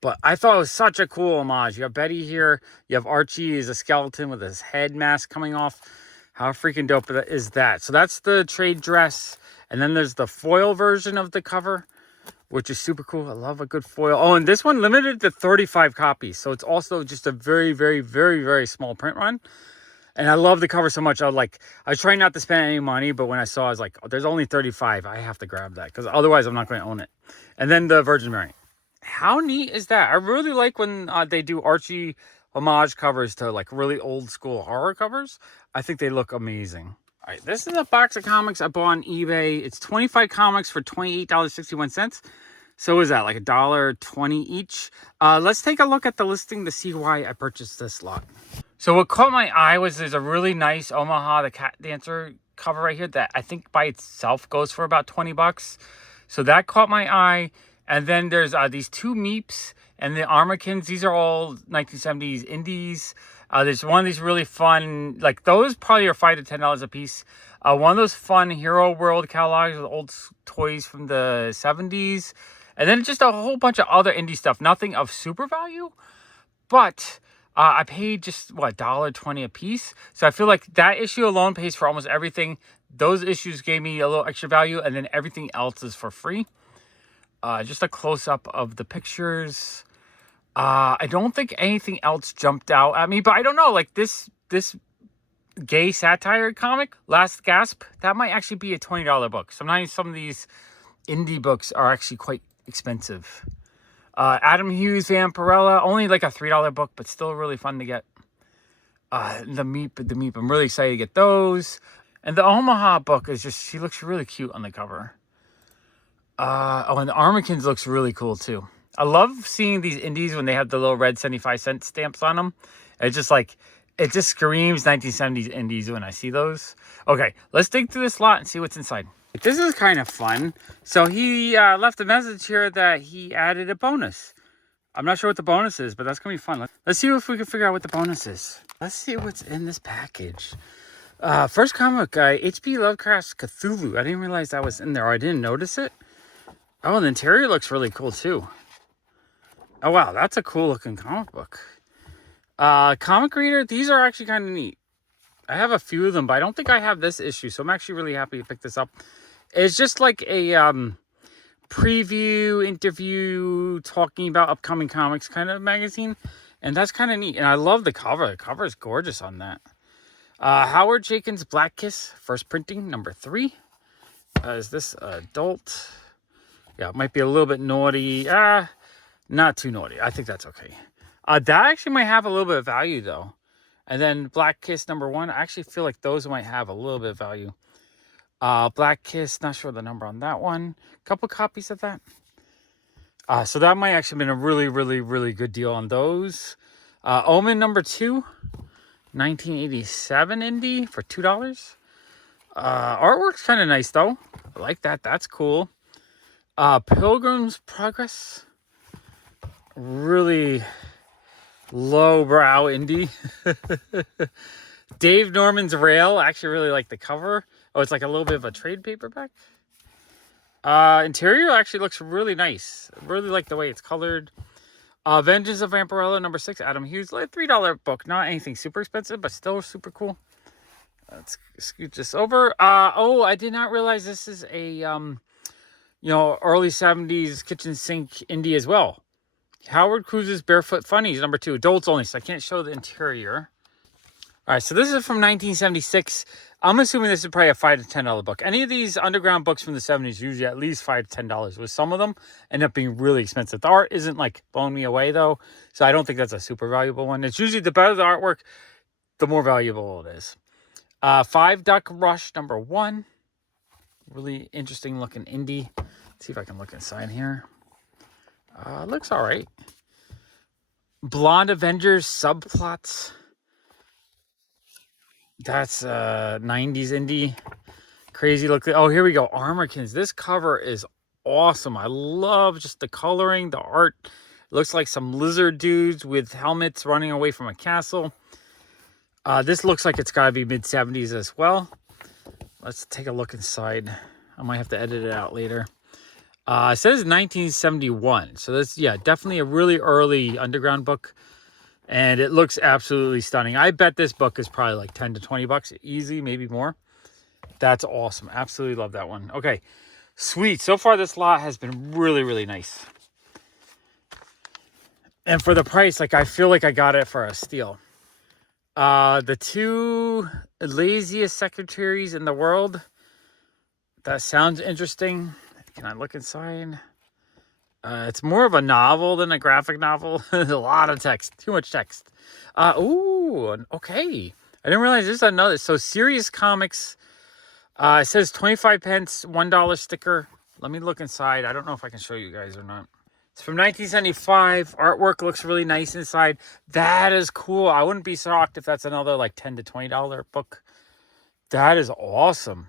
But I thought it was such a cool homage. You have Betty here. You have Archie as a skeleton with his head mask coming off. How freaking dope is that? So that's the trade dress. And then there's the foil version of the cover, which is super cool. I love a good foil. Oh, and this one limited to 35 copies. So it's also just a very, very, very, very small print run. And I love the cover so much. I was trying not to spend any money, but when I saw, I was like, oh, there's only 35. I have to grab that because otherwise I'm not going to own it. And then the Virgin Mary. How neat is that? I really like when they do Archie homage covers to like really old school horror covers. I think they look amazing. All right, this is a box of comics I bought on eBay. It's 25 comics for $28.61. So is that like $1.20 each? Let's take a look at the listing to see why I purchased this lot. So what caught my eye was there's a really nice Omaha the Cat Dancer cover right here that I think by itself goes for about $20. So that caught my eye. And then there's these 2 Meeps and the Armikins. These are all 1970s indies. There's one of these really fun, like those probably are $5 to $10 a piece. One of those fun Hero World catalogs with old toys from the 70s. And then just a whole bunch of other indie stuff. Nothing of super value. But I paid just, what, $1.20 a piece. So I feel like that issue alone pays for almost everything. Those issues gave me a little extra value. And then everything else is for free. Just a close-up of the pictures. I don't think anything else jumped out at me, but I don't know. Like this gay satire comic, Last Gasp, that might actually be a $20 book. Sometimes some of these indie books are actually quite expensive. Adam Hughes, Vampirella, only like a $3 book, but still really fun to get. The Meep, I'm really excited to get those. And the Omaha book is just, she looks really cute on the cover. Oh, and the Armikins looks really cool too. I love seeing these indies when they have the little red 75-cent stamps on them. It's just like, it just screams 1970s indies when I see those. Okay, let's dig through this lot and see what's inside. This is kind of fun. So he left a message here that he added a bonus. I'm not sure what the bonus is, but that's going to be fun. Let's see if we can figure out what the bonus is. Let's see what's in this package. First comic, H.P. Lovecraft's Cthulhu. I didn't realize that was in there. I didn't notice it. Oh, the interior looks really cool, too. Oh, wow. That's a cool-looking comic book. Comic reader. These are actually kind of neat. I have a few of them, but I don't think I have this issue, so I'm actually really happy to pick this up. It's just like a preview, interview, talking about upcoming comics kind of magazine, and that's kind of neat. And I love the cover. The cover is gorgeous on that. Howard Chaykin's Black Kiss, first printing, number 3. Is this adult? Yeah, it might be a little bit naughty. Not too naughty. I think that's okay. That actually might have a little bit of value, though. And then Black Kiss number 1. I actually feel like those might have a little bit of value. Black Kiss, not sure the number on that one. A couple copies of that. So that might actually have been a really, really, really good deal on those. Omen number 2. 1987 indie for $2. Artwork's kind of nice, though. I like that. That's cool. Pilgrim's Progress. Really lowbrow indie. Dave Norman's Rail. I actually really like the cover. Oh, it's like a little bit of a trade paperback. Interior actually looks really nice. I really like the way it's colored. Vengeance of Vampirella number 6. Adam Hughes. Like $3 book. Not anything super expensive, but still super cool. Let's scoot this over. Oh, I did not realize this is a you know, early 70s kitchen sink indie as well. Howard Cruz's Barefoot Funnies, number 2. Adults only, so I can't show the interior. All right, so this is from 1976. I'm assuming this is probably a $5 to $10 book. Any of these underground books from the 70s usually at least $5 to $10. With some of them end up being really expensive. The art isn't like blowing me away though, so I don't think that's a super valuable one. It's usually the better the artwork, the more valuable it is. Five Duck Rush, number 1. Really interesting looking indie. Let's see if I can look inside here. Looks all right. Blonde Avengers subplots. That's 90s indie. Crazy look. Oh, here we go. Armorkins. This cover is awesome. I love just the coloring, the art. It looks like some lizard dudes with helmets running away from a castle. This looks like it's got to be mid-70s as well. Let's take a look inside. I might have to edit it out later. It says 1971. So that's, yeah, definitely a really early underground book. And it looks absolutely stunning. I bet this book is probably like 10 to 20 bucks. Easy, maybe more. That's awesome. Absolutely love that one. Okay, sweet. So far, this lot has been really, really nice. And for the price, like, I feel like I got it for a steal. The 2 laziest secretaries in the world. That sounds interesting. Can I look inside? It's more of a novel than a graphic novel. There's a lot of text. Too much text. Ooh, okay. I didn't realize there's another. So, Serious Comics. It says 25 pence, $1 sticker. Let me look inside. I don't know if I can show you guys or not. It's from 1975. Artwork looks really nice inside. That is cool. I wouldn't be shocked if that's another like $10 to $20 book. That is awesome.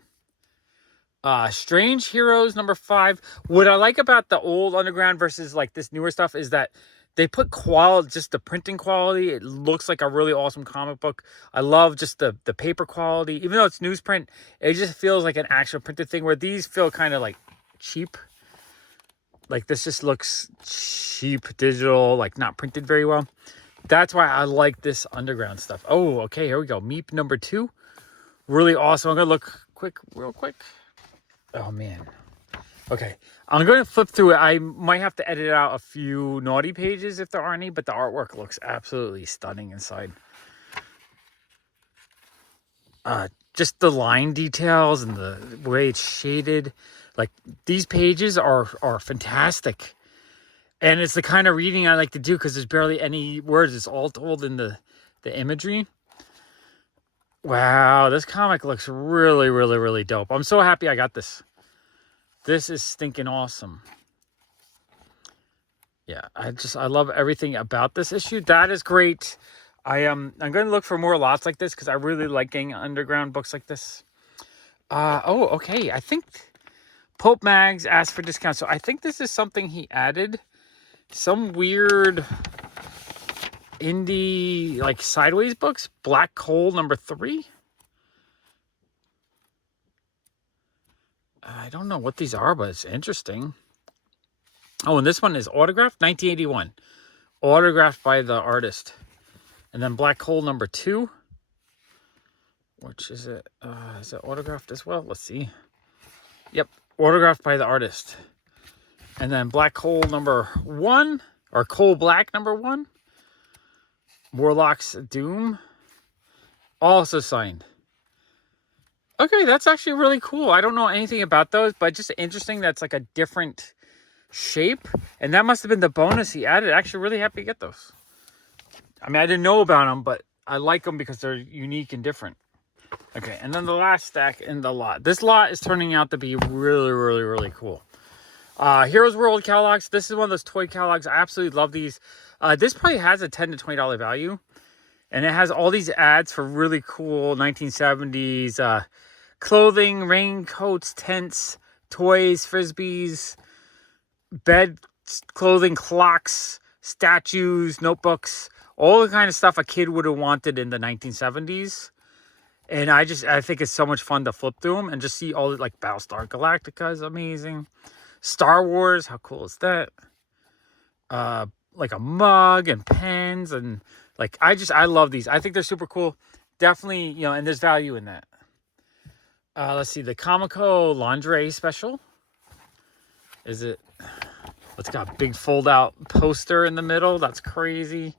Strange Heroes, number 5. What I like about the old underground versus like this newer stuff is that they put quality, just the printing quality. It looks like a really awesome comic book. I love just the paper quality. Even though it's newsprint, it just feels like an actual printed thing, where these feel kind of like cheap. Like this just looks cheap, digital, like not printed very well. That's why I like this underground stuff. Oh, okay, here we go. Meep number 2. Really awesome. I'm going to look real quick. Oh, man. Okay. I'm going to flip through it. I might have to edit out a few naughty pages if there are any, but the artwork looks absolutely stunning inside. Just the line details and the way it's shaded. Like, these pages are fantastic. And it's the kind of reading I like to do because there's barely any words. It's all told in the imagery. Wow, this comic looks really, really, really dope. I'm so happy I got this. This is stinking awesome. Yeah, I love everything about this issue. That is great. I'm going to look for more lots like this because I really like getting underground books like this. Oh, okay. I think Pulp Mags asked for discount. So I think this is something he added. Some weird indie, like, sideways books. Black Coal, number 3. I don't know what these are, but it's interesting. Oh, and this one is autographed, 1981. Autographed by the artist. And then Black Coal, number 2. Which is it? Is it autographed as well? Let's see. Yep, autographed by the artist. And then Black Coal, number 1. Or Coal Black, number 1. Warlock's Doom, also signed. Okay, that's actually really cool. I don't know anything about those, but just interesting that's like a different shape. And that must have been the bonus he added. Actually, really happy to get those. I mean, I didn't know about them, but I like them because they're unique and different. Okay, and then the last stack in the lot. This lot is turning out to be really, really, really cool. Heroes World catalogs. This is one of those toy catalogs. I absolutely love these. This probably has a $10 to $20 value. And it has all these ads for really cool 1970s clothing, raincoats, tents, toys, frisbees, bed clothing, clocks, statues, notebooks, all the kind of stuff a kid would have wanted in the 1970s. And I think it's so much fun to flip through them and just see all the, like, Battlestar Galactica is amazing. Star Wars, how cool is that? Like a mug and pens and like, I love these. I think they're super cool. Definitely, you know, and there's value in that. Let's see, the Comico lingerie special. Is it? It's got a big fold out poster in the middle. That's crazy.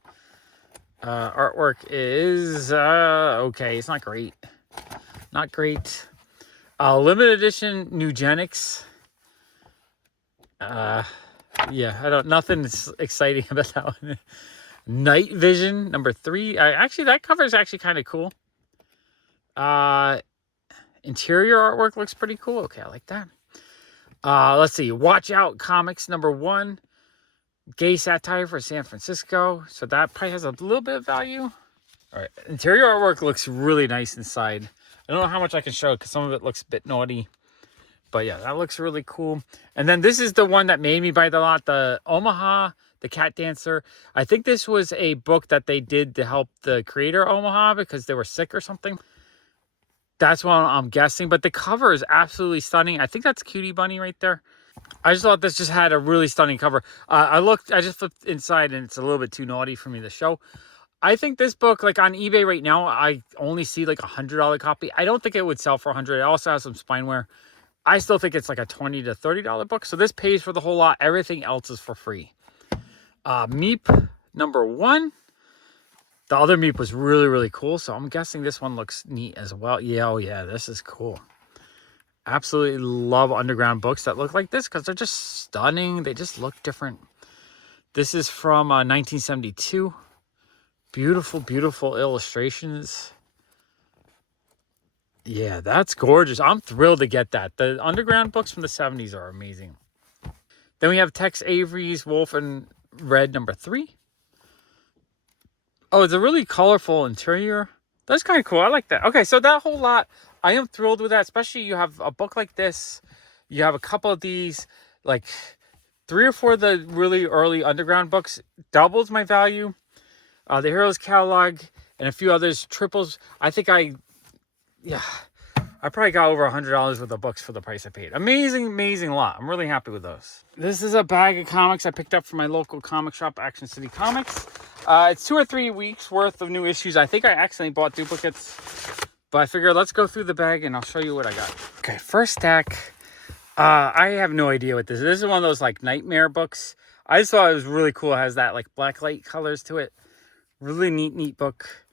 Artwork is okay. It's not great. Not great. Limited edition Nugenics. Yeah, nothing exciting about that one. Night Vision number 3. Actually, that cover is actually kind of cool. Interior artwork looks pretty cool. Okay, I like that. Let's see. Watch Out Comics number 1. Gay satire for San Francisco. So that probably has a little bit of value. All right. Interior artwork looks really nice inside. I don't know how much I can show because some of it looks a bit naughty. But yeah, that looks really cool. And then this is the one that made me buy the lot. The Omaha, the Cat Dancer. I think this was a book that they did to help the creator Omaha because they were sick or something. That's what I'm guessing. But the cover is absolutely stunning. I think that's Cutie Bunny right there. I just thought this just had a really stunning cover. I just flipped inside and it's a little bit too naughty for me to show. I think this book, like on eBay right now, I only see like $100 copy. I don't think it would sell for $100. It also has some spineware. I still think it's like a $20 to $30 book. So this pays for the whole lot. Everything else is for free. Meep number 1. The other Meep was really, really cool. So I'm guessing this one looks neat as well. Yeah, oh yeah, this is cool. Absolutely love underground books that look like this because they're just stunning. They just look different. This is from 1972. Beautiful, beautiful illustrations. Yeah, that's gorgeous. I'm thrilled to get that. The underground books from the 70s are amazing. Then we have Tex Avery's Wolf and Red number 3. Oh, it's a really colorful interior. That's kind of cool. I like that. Okay, so that whole lot, I am thrilled with that. Especially you have a book like this. You have a couple of these, like 3 or 4 of the really early underground books. Doubles my value. The Heroes Catalog and a few others. Triples. I think I probably got over $100 worth of books for the price I paid. Amazing, amazing lot. I'm really happy with those. This is a bag of comics I picked up from my local comic shop, Action City Comics. It's 2 or 3 weeks worth of new issues. I think I accidentally bought duplicates, but I figured let's go through the bag and I'll show you what I got. Okay, first stack. I have no idea what this is. This is one of those like nightmare books. I just thought it was really cool. It has that like black light colors to it. Really neat book.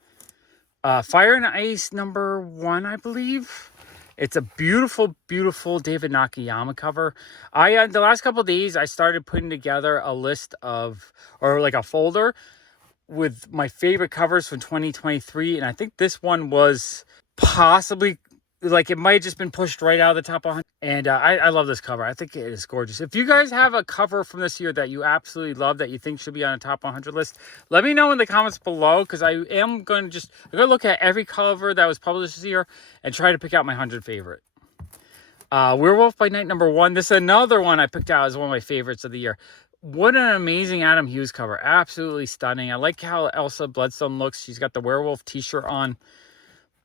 Fire and Ice number 1, I believe. It's a beautiful, beautiful David Nakayama cover. The last couple of days, I started putting together a list of, or like a folder with my favorite covers from 2023. And I think this one was possibly, like it might have just been pushed right out of the top 100. And I love this cover. I think it is gorgeous. If you guys have a cover from this year that you absolutely love, that you think should be on a top 100 list, let me know in the comments below, because I am going to look at every cover that was published this year and try to pick out my 100 favorite. Werewolf by Night number 1. This is another one I picked out as one of my favorites of the year. What an amazing Adam Hughes cover. Absolutely stunning. I like how Elsa Bloodstone looks. She's got the werewolf t-shirt on.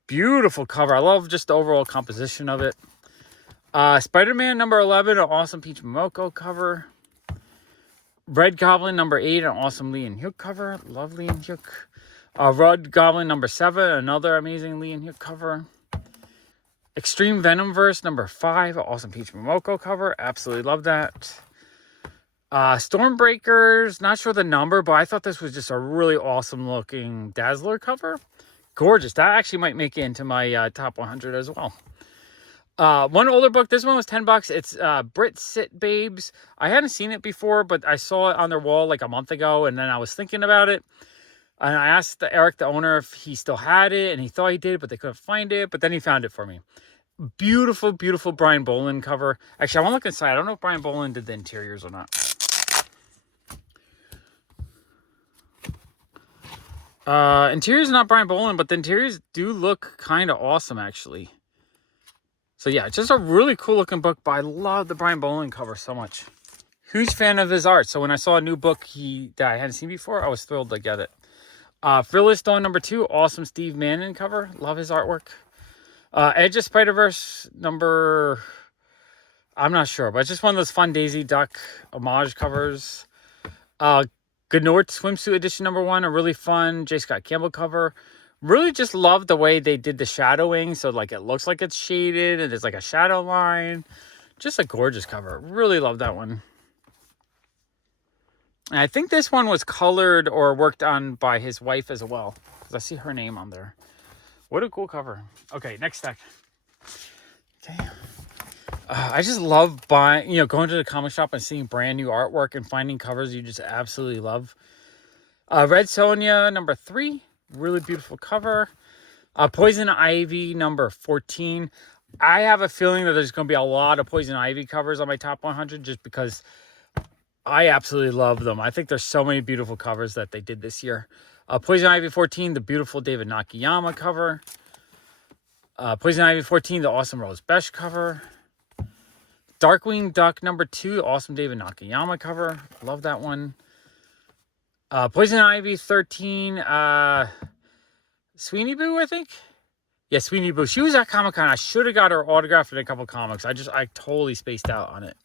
Beautiful cover. I love just the overall composition of it. Spider-Man number 11, an awesome Peach Momoko cover. Red Goblin number 8, an awesome Lee and Hyuk cover. Love Lee and Hyuk. Red Goblin number 7, another amazing Lee and Hyuk cover. Extreme Venomverse number 5, an awesome Peach Momoko cover. Absolutely love that. Stormbreakers, not sure the number, but I thought this was just a really awesome looking Dazzler cover. Gorgeous. That actually might make it into my top 100 as well. One older book. This one was $10. It's Brit Sit Babes. I hadn't seen it before, but I saw it on their wall like a month ago, and then I was thinking about it. And I asked Eric, the owner, if he still had it, and he thought he did, but they couldn't find it. But then he found it for me. Beautiful, beautiful Brian Boland cover. Actually, I want to look inside. I don't know if Brian Boland did the interiors or not. Interiors not Brian Boland, but the interiors do look kind of awesome, actually. So yeah, it's just a really cool looking book, but I love the Brian Boland cover so much. Huge fan of his art. So when I saw a new book that I hadn't seen before, I was thrilled to get it. Fearless Dawn number 2, awesome Steve Manning cover. Love his artwork. Edge of Spider-Verse number, I'm not sure, but it's just one of those fun Daisy Duck homage covers. Good North Swimsuit Edition number 1, a really fun J. Scott Campbell cover. Really just love the way they did the shadowing. So like it looks like it's shaded and there's like a shadow line. Just a gorgeous cover. Really love that one. And I think this one was colored or worked on by his wife as well, because I see her name on there. What a cool cover. Okay, next stack. Okay. I just love buying, going to the comic shop and seeing brand new artwork and finding covers you just absolutely love. Red Sonja number 3, really beautiful cover. Poison Ivy number 14. I have a feeling that there's going to be a lot of Poison Ivy covers on my top 100 just because I absolutely love them. I think there's so many beautiful covers that they did this year. Poison Ivy 14, the beautiful David Nakayama cover. Poison Ivy 14, the awesome Rose Besh cover. Darkwing Duck number 2, awesome David Nakayama cover. Love that one. Poison Ivy 13, Sweeney Boo, I think. Yeah, Sweeney Boo. She was at Comic-Con. I should have got her autographed in a couple comics. I totally spaced out on it.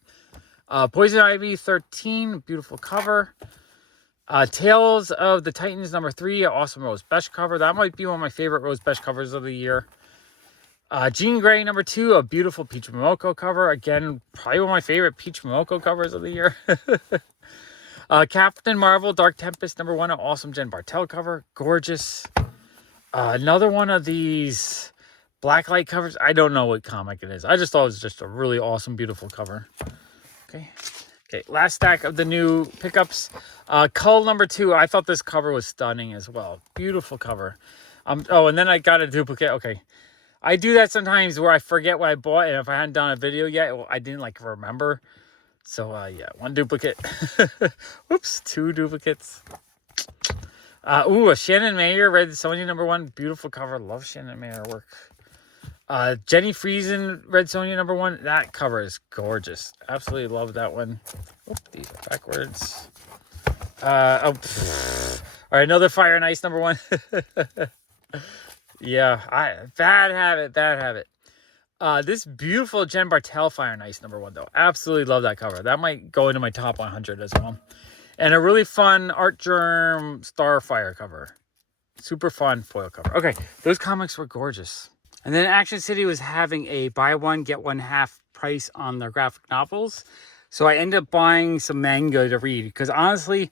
Poison Ivy 13, beautiful cover. Tales of the Titans number 3, awesome Rose Besh cover. That might be one of my favorite Rose Besh covers of the year. Jean Grey number 2, a beautiful Peach Momoko cover. Again, probably one of my favorite Peach Momoko covers of the year. Captain Marvel Dark Tempest number 1, an awesome Jen Bartel cover. Gorgeous. Another one of these blacklight covers. I don't know what comic it is. I just thought it was just a really awesome, beautiful cover. Okay. Last stack of the new pickups. Cull number 2. I thought this cover was stunning as well. Beautiful cover. Oh, and then I got a duplicate. Okay. I do that sometimes where I forget what I bought, and if I hadn't done a video yet, I didn't remember. So yeah, 1 duplicate. Whoops, 2 duplicates. A Shannon Mayer Red Sonja number 1, beautiful cover. Love Shannon Mayer work. Jenny Friesen Red Sonja number 1. That cover is gorgeous. Absolutely love that one. Oop, these are backwards. All right, another Fire and Ice number 1. Yeah, bad habit. This beautiful Jen Bartel Fire and Ice number 1 though. Absolutely love that cover. That might go into my top 100 as well. And a really fun Art Germ Starfire cover. Super fun foil cover. Okay, those comics were gorgeous. And then Action City was having a buy one, get one half price on their graphic novels. So I ended up buying some manga to read. Because honestly,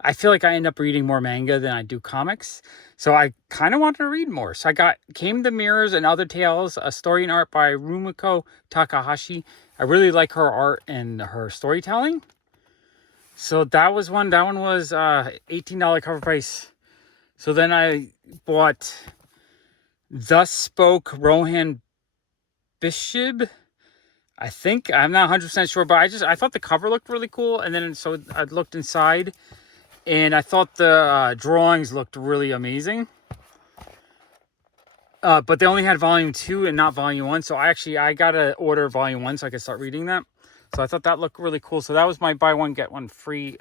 I feel like I end up reading more manga than I do comics. So I kind of wanted to read more. So I got Came the Mirrors and Other Tales, a story and art by Rumiko Takahashi. I really like her art and her storytelling. So that was one. That one was $18 cover price. So then I bought Thus Spoke Rohan Bishib. I think. I'm not 100% sure, but I thought the cover looked really cool. And then so I looked inside and I thought the drawings looked really amazing. But they only had volume 2 and not volume 1. So I got to order volume 1 so I could start reading that. So I thought that looked really cool. So that was my buy one, get one free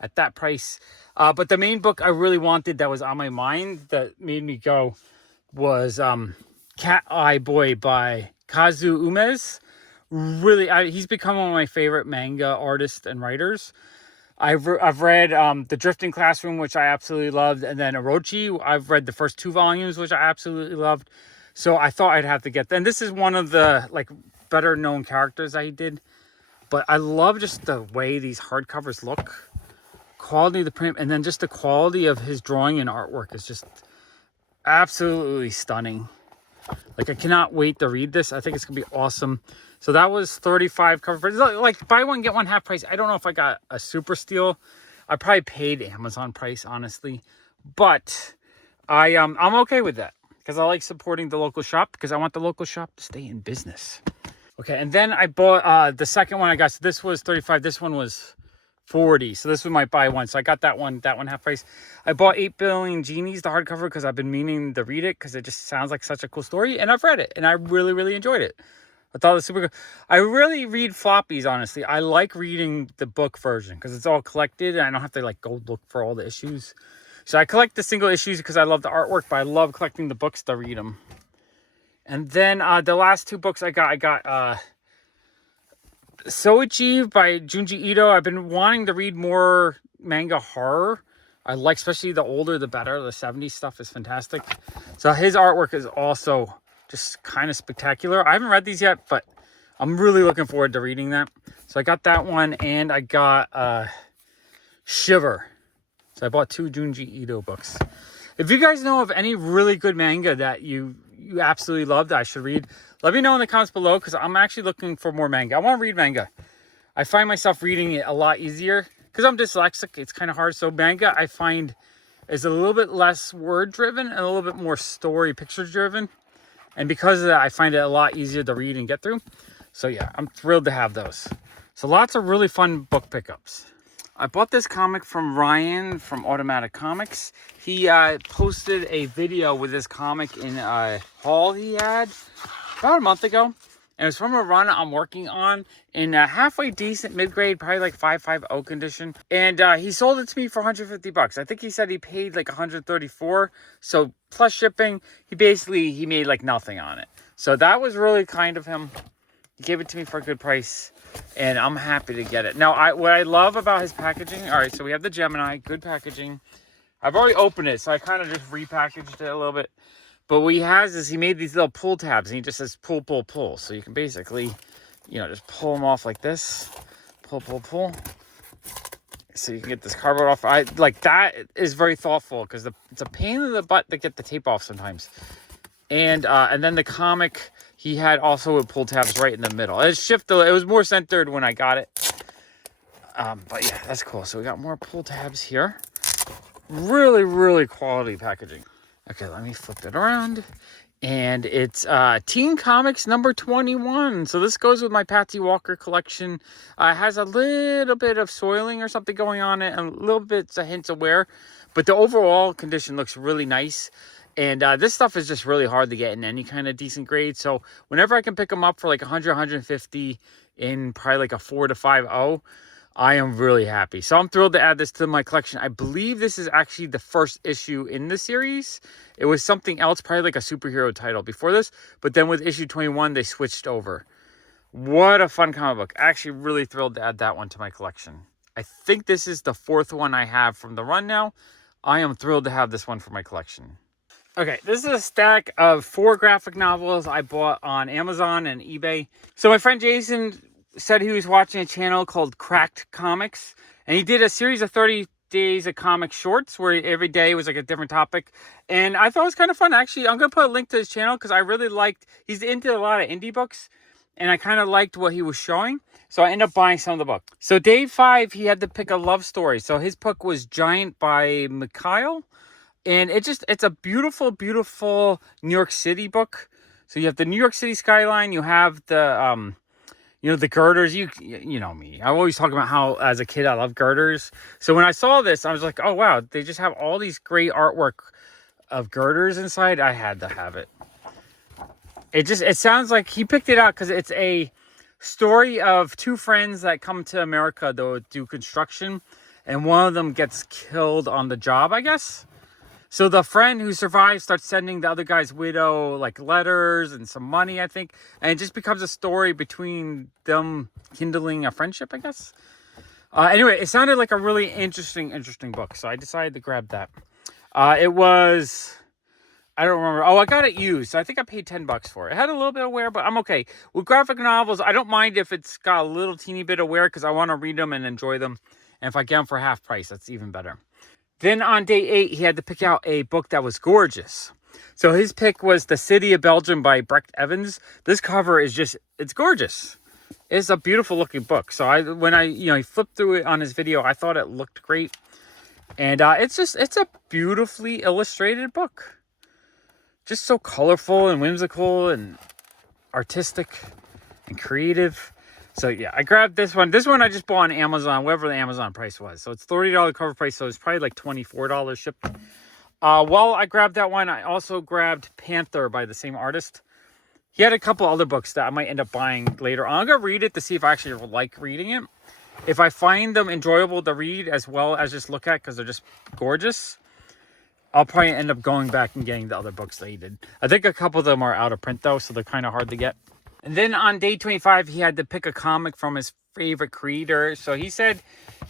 at that price. But the main book I really wanted that was on my mind that made me go was Cat Eye Boy by Kazu Umes. Really, he's become one of my favorite manga artists and writers. I've read The Drifting Classroom, which I absolutely loved. And then Orochi, I've read the first 2 volumes, which I absolutely loved. So I thought I'd have to get them. And this is one of the better known characters that he did. But I love just the way these hardcovers look. Quality of the print. And then just the quality of his drawing and artwork is just absolutely stunning. I cannot wait to read this. I think it's going to be awesome. So that was 35 cover price. Buy one, get one half price. I don't know if I got a super steal. I probably paid Amazon price, honestly. But I'm okay with that. Because I like supporting the local shop. Because I want the local shop to stay in business. Okay, and then I bought the second one I got. So this was 35. This one was 40. So this was my buy one. So I got that one half price. I bought 8 Billion Genies, the hardcover, because I've been meaning to read it because it just sounds like such a cool story. And I've read it, and I really, really enjoyed it. I thought it was super good. I really read floppies, honestly. I like reading the book version because it's all collected, and I don't have to go look for all the issues. So I collect the single issues because I love the artwork, but I love collecting the books to read them. And then the last 2 books I got Soichi by Junji Ito. I've been wanting to read more manga horror. I like, especially the older the better. The 70s stuff is fantastic. So his artwork is also just kind of spectacular. I haven't read these yet, but I'm really looking forward to reading that. So I got that one, and I got Shiver. So I bought 2 Junji Ito books. If you guys know of any really good manga that you absolutely love that I should read, let me know in the comments below, because I'm actually looking for more manga. I want to read manga. I find myself reading it a lot easier because I'm dyslexic. It's kind of hard. So manga, I find, is a little bit less word-driven and a little bit more story, picture-driven. And because of that, I find it a lot easier to read and get through. So yeah, I'm thrilled to have those. So lots of really fun book pickups. I bought this comic from Ryan from Automatic Comics. He posted a video with this comic in a haul he had about a month ago. And it was from a run I'm working on in a halfway decent mid-grade, probably like 5.50 condition. And he sold it to me for 150 bucks. I think he said he paid like 134. So plus shipping, he made like nothing on it. So that was really kind of him. He gave it to me for a good price, and I'm happy to get it. Now, what I love about his packaging, all right, so we have the Gemini, good packaging. I've already opened it, so I kind of just repackaged it a little bit. But what he has is he made these little pull tabs, and he just says pull, pull, pull. So you can basically, you know, just pull them off like this. Pull, pull, pull. So you can get this cardboard off. That is very thoughtful, because it's a pain in the butt to get the tape off sometimes. And then the comic, he had also pull tabs right in the middle. It was more centered when I got it. But yeah, that's cool. So we got more pull tabs here. Really, really quality packaging. Okay, let me flip it around. And it's Teen Comics number 21. So this goes with my Pasty Walker collection. It has a little bit of soiling or something going on it, and a little bit of hints of wear. But the overall condition looks really nice. And this stuff is just really hard to get in any kind of decent grade. So whenever I can pick them up for like 100, 150 in probably like a 4 to 5.0, I am really happy. So I'm thrilled to add this to my collection. I believe this is actually the first issue in the series. It was something else, probably like a superhero title before this. But then with issue 21, they switched over. What a fun comic book. Actually really thrilled to add that one to my collection. I think this is the 4th one I have from the run now. I am thrilled to have this one for my collection. Okay, this is a stack of 4 graphic novels I bought on Amazon and eBay. So my friend Jason said he was watching a channel called Cracked Comics, and he did a series of 30 days of comic shorts where every day was like a different topic. And I thought it was kind of fun. Actually, I'm going to put a link to his channel because I really he's into a lot of indie books, and I kind of liked what he was showing. So I ended up buying some of the book. So day 5, he had to pick a love story. So his book was Giant by Mikhail. And it's a beautiful, beautiful New York City book. So you have the New York City skyline. You have the, the girders. You know me. I always talk about how, as a kid, I love girders. So when I saw this, I was like, oh, wow. They just have all these great artwork of girders inside. I had to have it. It sounds like he picked it out because it's a story of 2 friends that come to America to do construction. And one of them gets killed on the job, I guess. So the friend who survives starts sending the other guy's widow like letters and some money, I think. And it just becomes a story between them kindling a friendship, I guess. Anyway, it sounded like a really interesting book. So I decided to grab that. It was, I don't remember. Oh, I got it used. So I think I paid 10 bucks for it. It had a little bit of wear, but I'm okay. With graphic novels, I don't mind if it's got a little teeny bit of wear because I want to read them and enjoy them. And if I get them for half price, that's even better. Then on day 8, he had to pick out a book that was gorgeous. So his pick was The City of Belgium by Brecht Evans. This cover is it's gorgeous. It's a beautiful looking book. So when he flipped through it on his video, I thought it looked great. And it's a beautifully illustrated book. Just so colorful and whimsical and artistic and creative. So yeah, I grabbed this one. This one I just bought on Amazon, whatever the Amazon price was. So it's $30 cover price, so it's probably like $24 shipped. While I grabbed that one, I also grabbed Panther by the same artist. He had a couple other books that I might end up buying later on. I'm going to read it to see if I actually like reading it. If I find them enjoyable to read as well as just look at because they're just gorgeous, I'll probably end up going back and getting the other books that he did. I think a couple of them are out of print though, so they're kind of hard to get. And then on day 25, he had to pick a comic from his favorite creator. So he said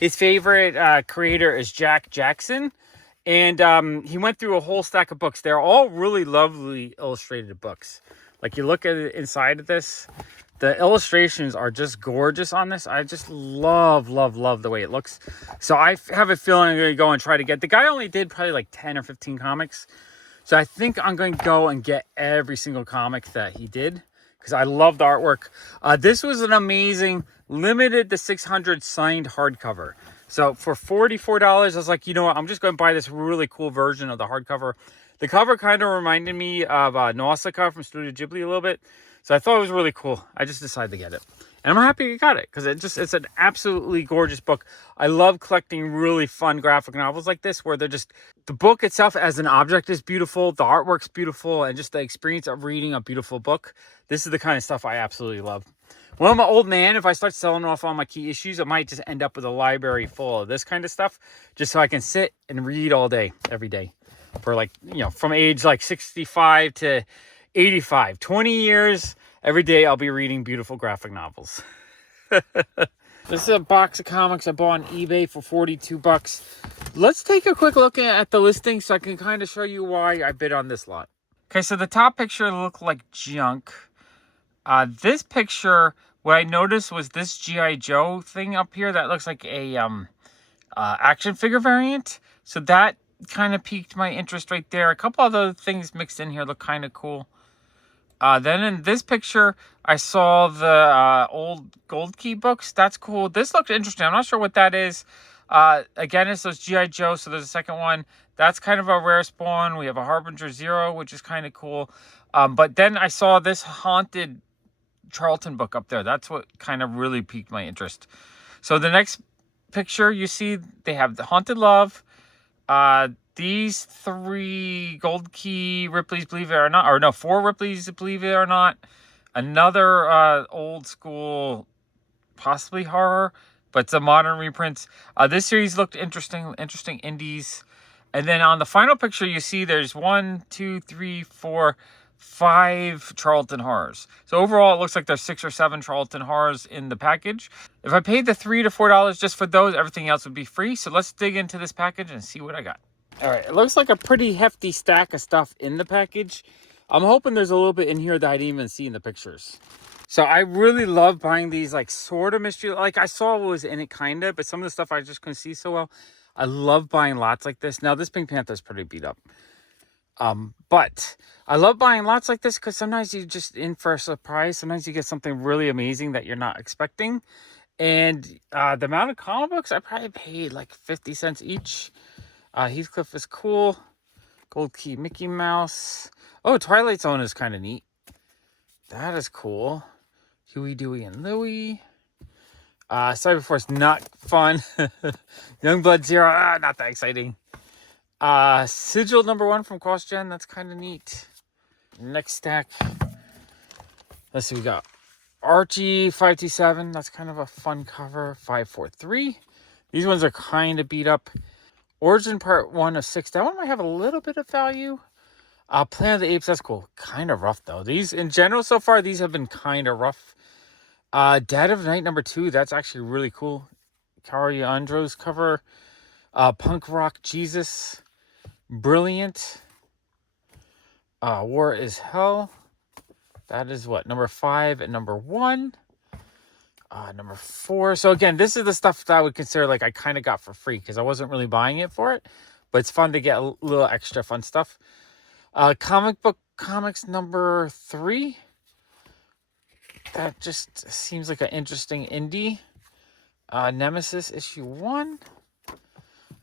his favorite creator is Jack Jackson. And he went through a whole stack of books. They're all really lovely illustrated books. Like you look at it inside of this, The illustrations are just gorgeous on this. I just love the way it looks. So I have a feeling I'm going to go and try to get... The guy only did probably like 10 or 15 comics. So I think I'm going to go and get every single comic that he did, because I love the artwork. This was an amazing limited to 600 signed hardcover. So for $44, I was like, you know what? I'm just going to buy this really cool version of the hardcover. The cover kind of reminded me of Nausicaa from Studio Ghibli a little bit. So I thought it was really cool. I just decided to get it. And I'm happy I got it, because it's an absolutely gorgeous book. I love collecting really fun graphic novels like this, where they're just... The book itself as an object is beautiful. The artwork's beautiful. And just the experience of reading a beautiful book. This is the kind of stuff I absolutely love. When I'm an old man, if I start selling off all my key issues, I might just end up with a library full of this kind of stuff, just so I can sit and read all day, every day. For like, you know, from age like 65 to 85, 20 years, every day I'll be reading beautiful graphic novels. This is a box of comics I bought on eBay for 42 bucks. Let's take a quick look at the listing so I can kind of show you why I bid on this lot. Okay, so the top picture looked like junk. This picture, what I noticed was this G.I. Joe thing up here that looks like a action figure variant. So that kind of piqued my interest right there. A couple other things mixed in here look kind of cool. Then in this picture, I saw the old Gold Key books. That's cool. This looked interesting. I'm not sure what that is. Again, it's those G.I. Joe, so there's a second one. That's kind of a rare spawn. We have a Harbinger Zero, which is kind of cool. But then I saw this Haunted Charlton book up there. That's what kind of really piqued my interest. So the next picture you see, they have the Haunted Love. These 3 Gold Key Ripley's Believe It or Not, or no, 4 Ripley's Believe It or Not. Another old school, possibly horror, but it's a modern reprint. This series looked interesting indies. And then on the final picture, you see there's 1, 2, 3, 4, 5 Charlton horrors. So overall, it looks like there's 6 or 7 Charlton horrors in the package. If I paid the $3 to $4 just for those, everything else would be free. So let's dig into this package and see what I got. All right, it looks like a pretty hefty stack of stuff in the package. I'm hoping there's a little bit in here that I didn't even see in the pictures. So I really love buying these like sort of mystery. Like I saw what was in it kind of, but some of the stuff I just couldn't see so well. I love buying lots like this. Now this Pink Panther is pretty beat up. But I love buying lots like this because sometimes you're just in for a surprise. Sometimes you get something really amazing that you're not expecting. And the amount of comic books, I probably paid like 50 cents each. Heathcliff is cool. Gold Key Mickey Mouse. Oh, Twilight Zone is kind of neat. That is cool. Huey, Dewey, and Louie. Cyberforce, not fun. Youngblood Zero, not that exciting. Sigil #1 from CrossGen, that's kind of neat. Next stack. Let's see, we got Archie 527, that's kind of a fun cover. 543. These ones are kind of beat up. Origin Part 1 of 6. That one might have a little bit of value. Planet of the Apes, that's cool. Kind of rough, though. These, in general, so far, these have been kind of rough. Dead of Night #2, that's actually really cool. Cary Andros cover. Punk Rock Jesus. Brilliant. War is Hell. That is what? #5 and #1. #4. So again, this is the stuff that I would consider like I kind of got for free because I wasn't really buying it for it. But it's fun to get a little extra fun stuff. Comic book comics #3. That just seems like an interesting indie. Nemesis issue 1.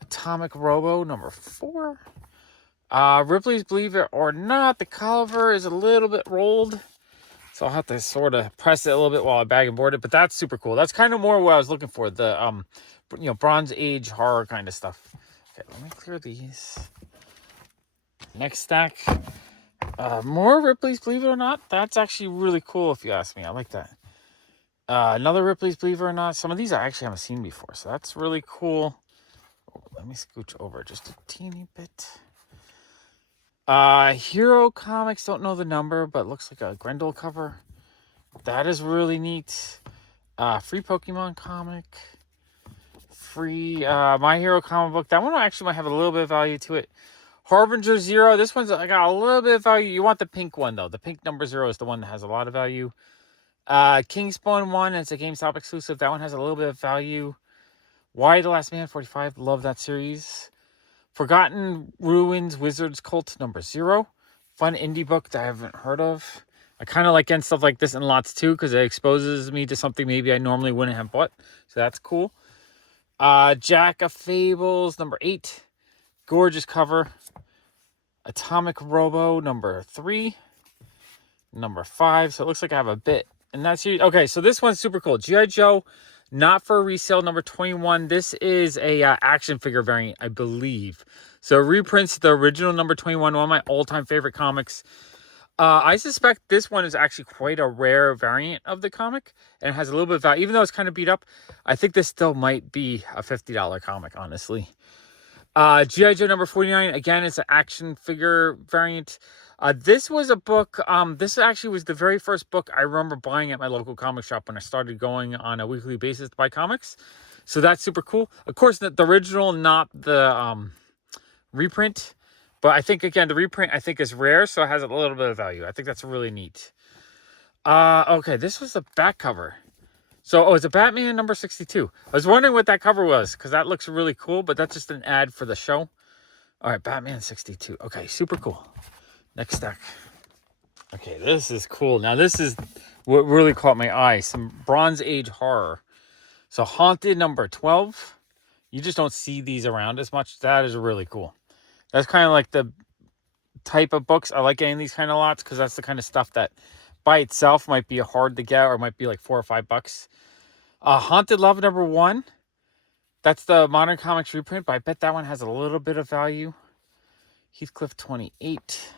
Atomic Robo #4. Ripley's Believe It or Not. The cover is a little bit rolled. So I'll have to sort of press it a little bit while I bag and board it. But that's super cool. That's kind of more what I was looking for. The, Bronze Age horror kind of stuff. Okay, let me clear these. Next stack. More Ripley's Believe It or Not. That's actually really cool if you ask me. I like that. Another Ripley's Believe It or Not. Some of these I actually haven't seen before. So that's really cool. Oh, let me scooch over just a teeny bit. Hero Comics, don't know the number, but looks like a Grendel cover. That is really neat. Free Pokemon comic. Free My Hero comic book. That one actually might have a little bit of value to it. Harbinger Zero. This one's I got a little bit of value. You want the pink one though. The pink #0 is the one that has a lot of value. Kingspawn 1, it's a GameStop exclusive. That one has a little bit of value. Why the Last Man 45? Love that series. Forgotten Ruins Wizards Cult number 0. Fun indie book that I haven't heard of. I kind of like getting stuff like this in lots too because it exposes me to something maybe I normally wouldn't have bought. So that's cool. Jack of Fables number 8. Gorgeous cover. Atomic Robo number 3. Number 5. So it looks like I have a bit. And that's huge. Okay, so this one's super cool. G.I. Joe, not for resale, number 21. This is a action figure variant, I believe. So it reprints the original number 21, one of my all-time favorite comics. I suspect this one is actually quite a rare variant of the comic. And it has a little bit of value. Even though it's kind of beat up, I think this still might be a $50 comic, honestly. G.I. Joe number 49. Again, it's an action figure variant. This was a book, this actually was the very first book I remember buying at my local comic shop when I started going on a weekly basis to buy comics. So that's super cool. Of course, the original, not the reprint. But I think, again, the reprint, I think, is rare, so it has a little bit of value. I think that's really neat. Okay, this was the back cover. So, it's a Batman number 62. I was wondering what that cover was, because that looks really cool, but that's just an ad for the show. All right, Batman 62. Okay, super cool. Next stack. Okay, this is cool. Now, this is what really caught my eye. Some Bronze Age horror. So, Haunted number 12. You just don't see these around as much. That is really cool. That's kind of like the type of books. I like getting these kind of lots because that's the kind of stuff that by itself might be hard to get or might be like $4 or $5. Haunted Love number 1. That's the Modern Comics reprint, but I bet that one has a little bit of value. Heathcliff 28.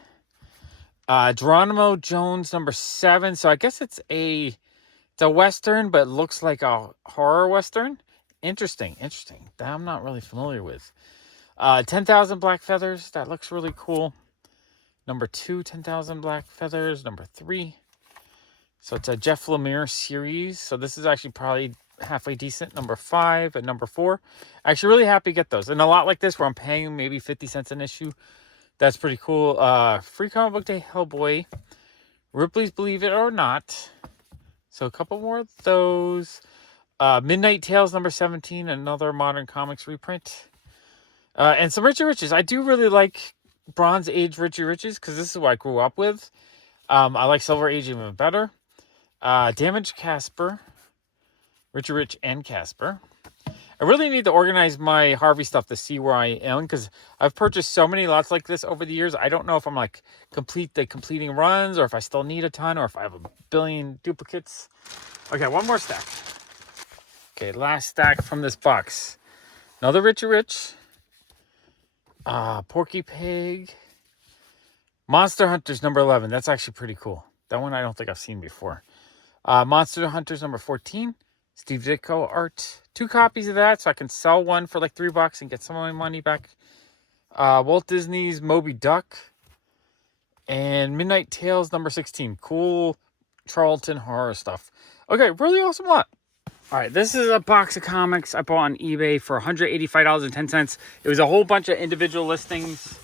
Geronimo Jones number 7. So I guess it's a Western, but it looks like a horror Western. Interesting. That I'm not really familiar with. 10,000 Black Feathers. That looks really cool. Number 2, 10,000 Black Feathers. Number 3. So it's a Jeff Lemire series. So this is actually probably halfway decent. Number 5 and number 4. Actually really happy to get those. And a lot like this where I'm paying maybe 50 cents an issue. That's pretty cool. Free Comic Book Day Hellboy. Ripley's Believe It or Not. So a couple more of those. Midnight Tales number 17. Another Modern Comics reprint. And some Richie Riches. I do really like Bronze Age Richie Riches because this is what I grew up with. I like Silver Age even better. Damaged Casper. Richie Rich and Casper. I really need to organize my Harvey stuff to see where I am because I've purchased so many lots like this over the years. I don't know if I'm like completing runs or if I still need a ton or if I have a billion duplicates. Okay, one more stack. Okay, last stack from this box. Another Richie Rich. Porky Pig. Monster Hunters number 11. That's actually pretty cool. That one I don't think I've seen before. Monster Hunters number 14. Steve Ditko art. 2 copies of that so I can sell one for like $3 and get some of my money back. Walt Disney's Moby Duck. And Midnight Tales number 16. Cool Charlton horror stuff. Okay, really awesome lot. All right, this is a box of comics I bought on eBay for $185.10. It was a whole bunch of individual listings.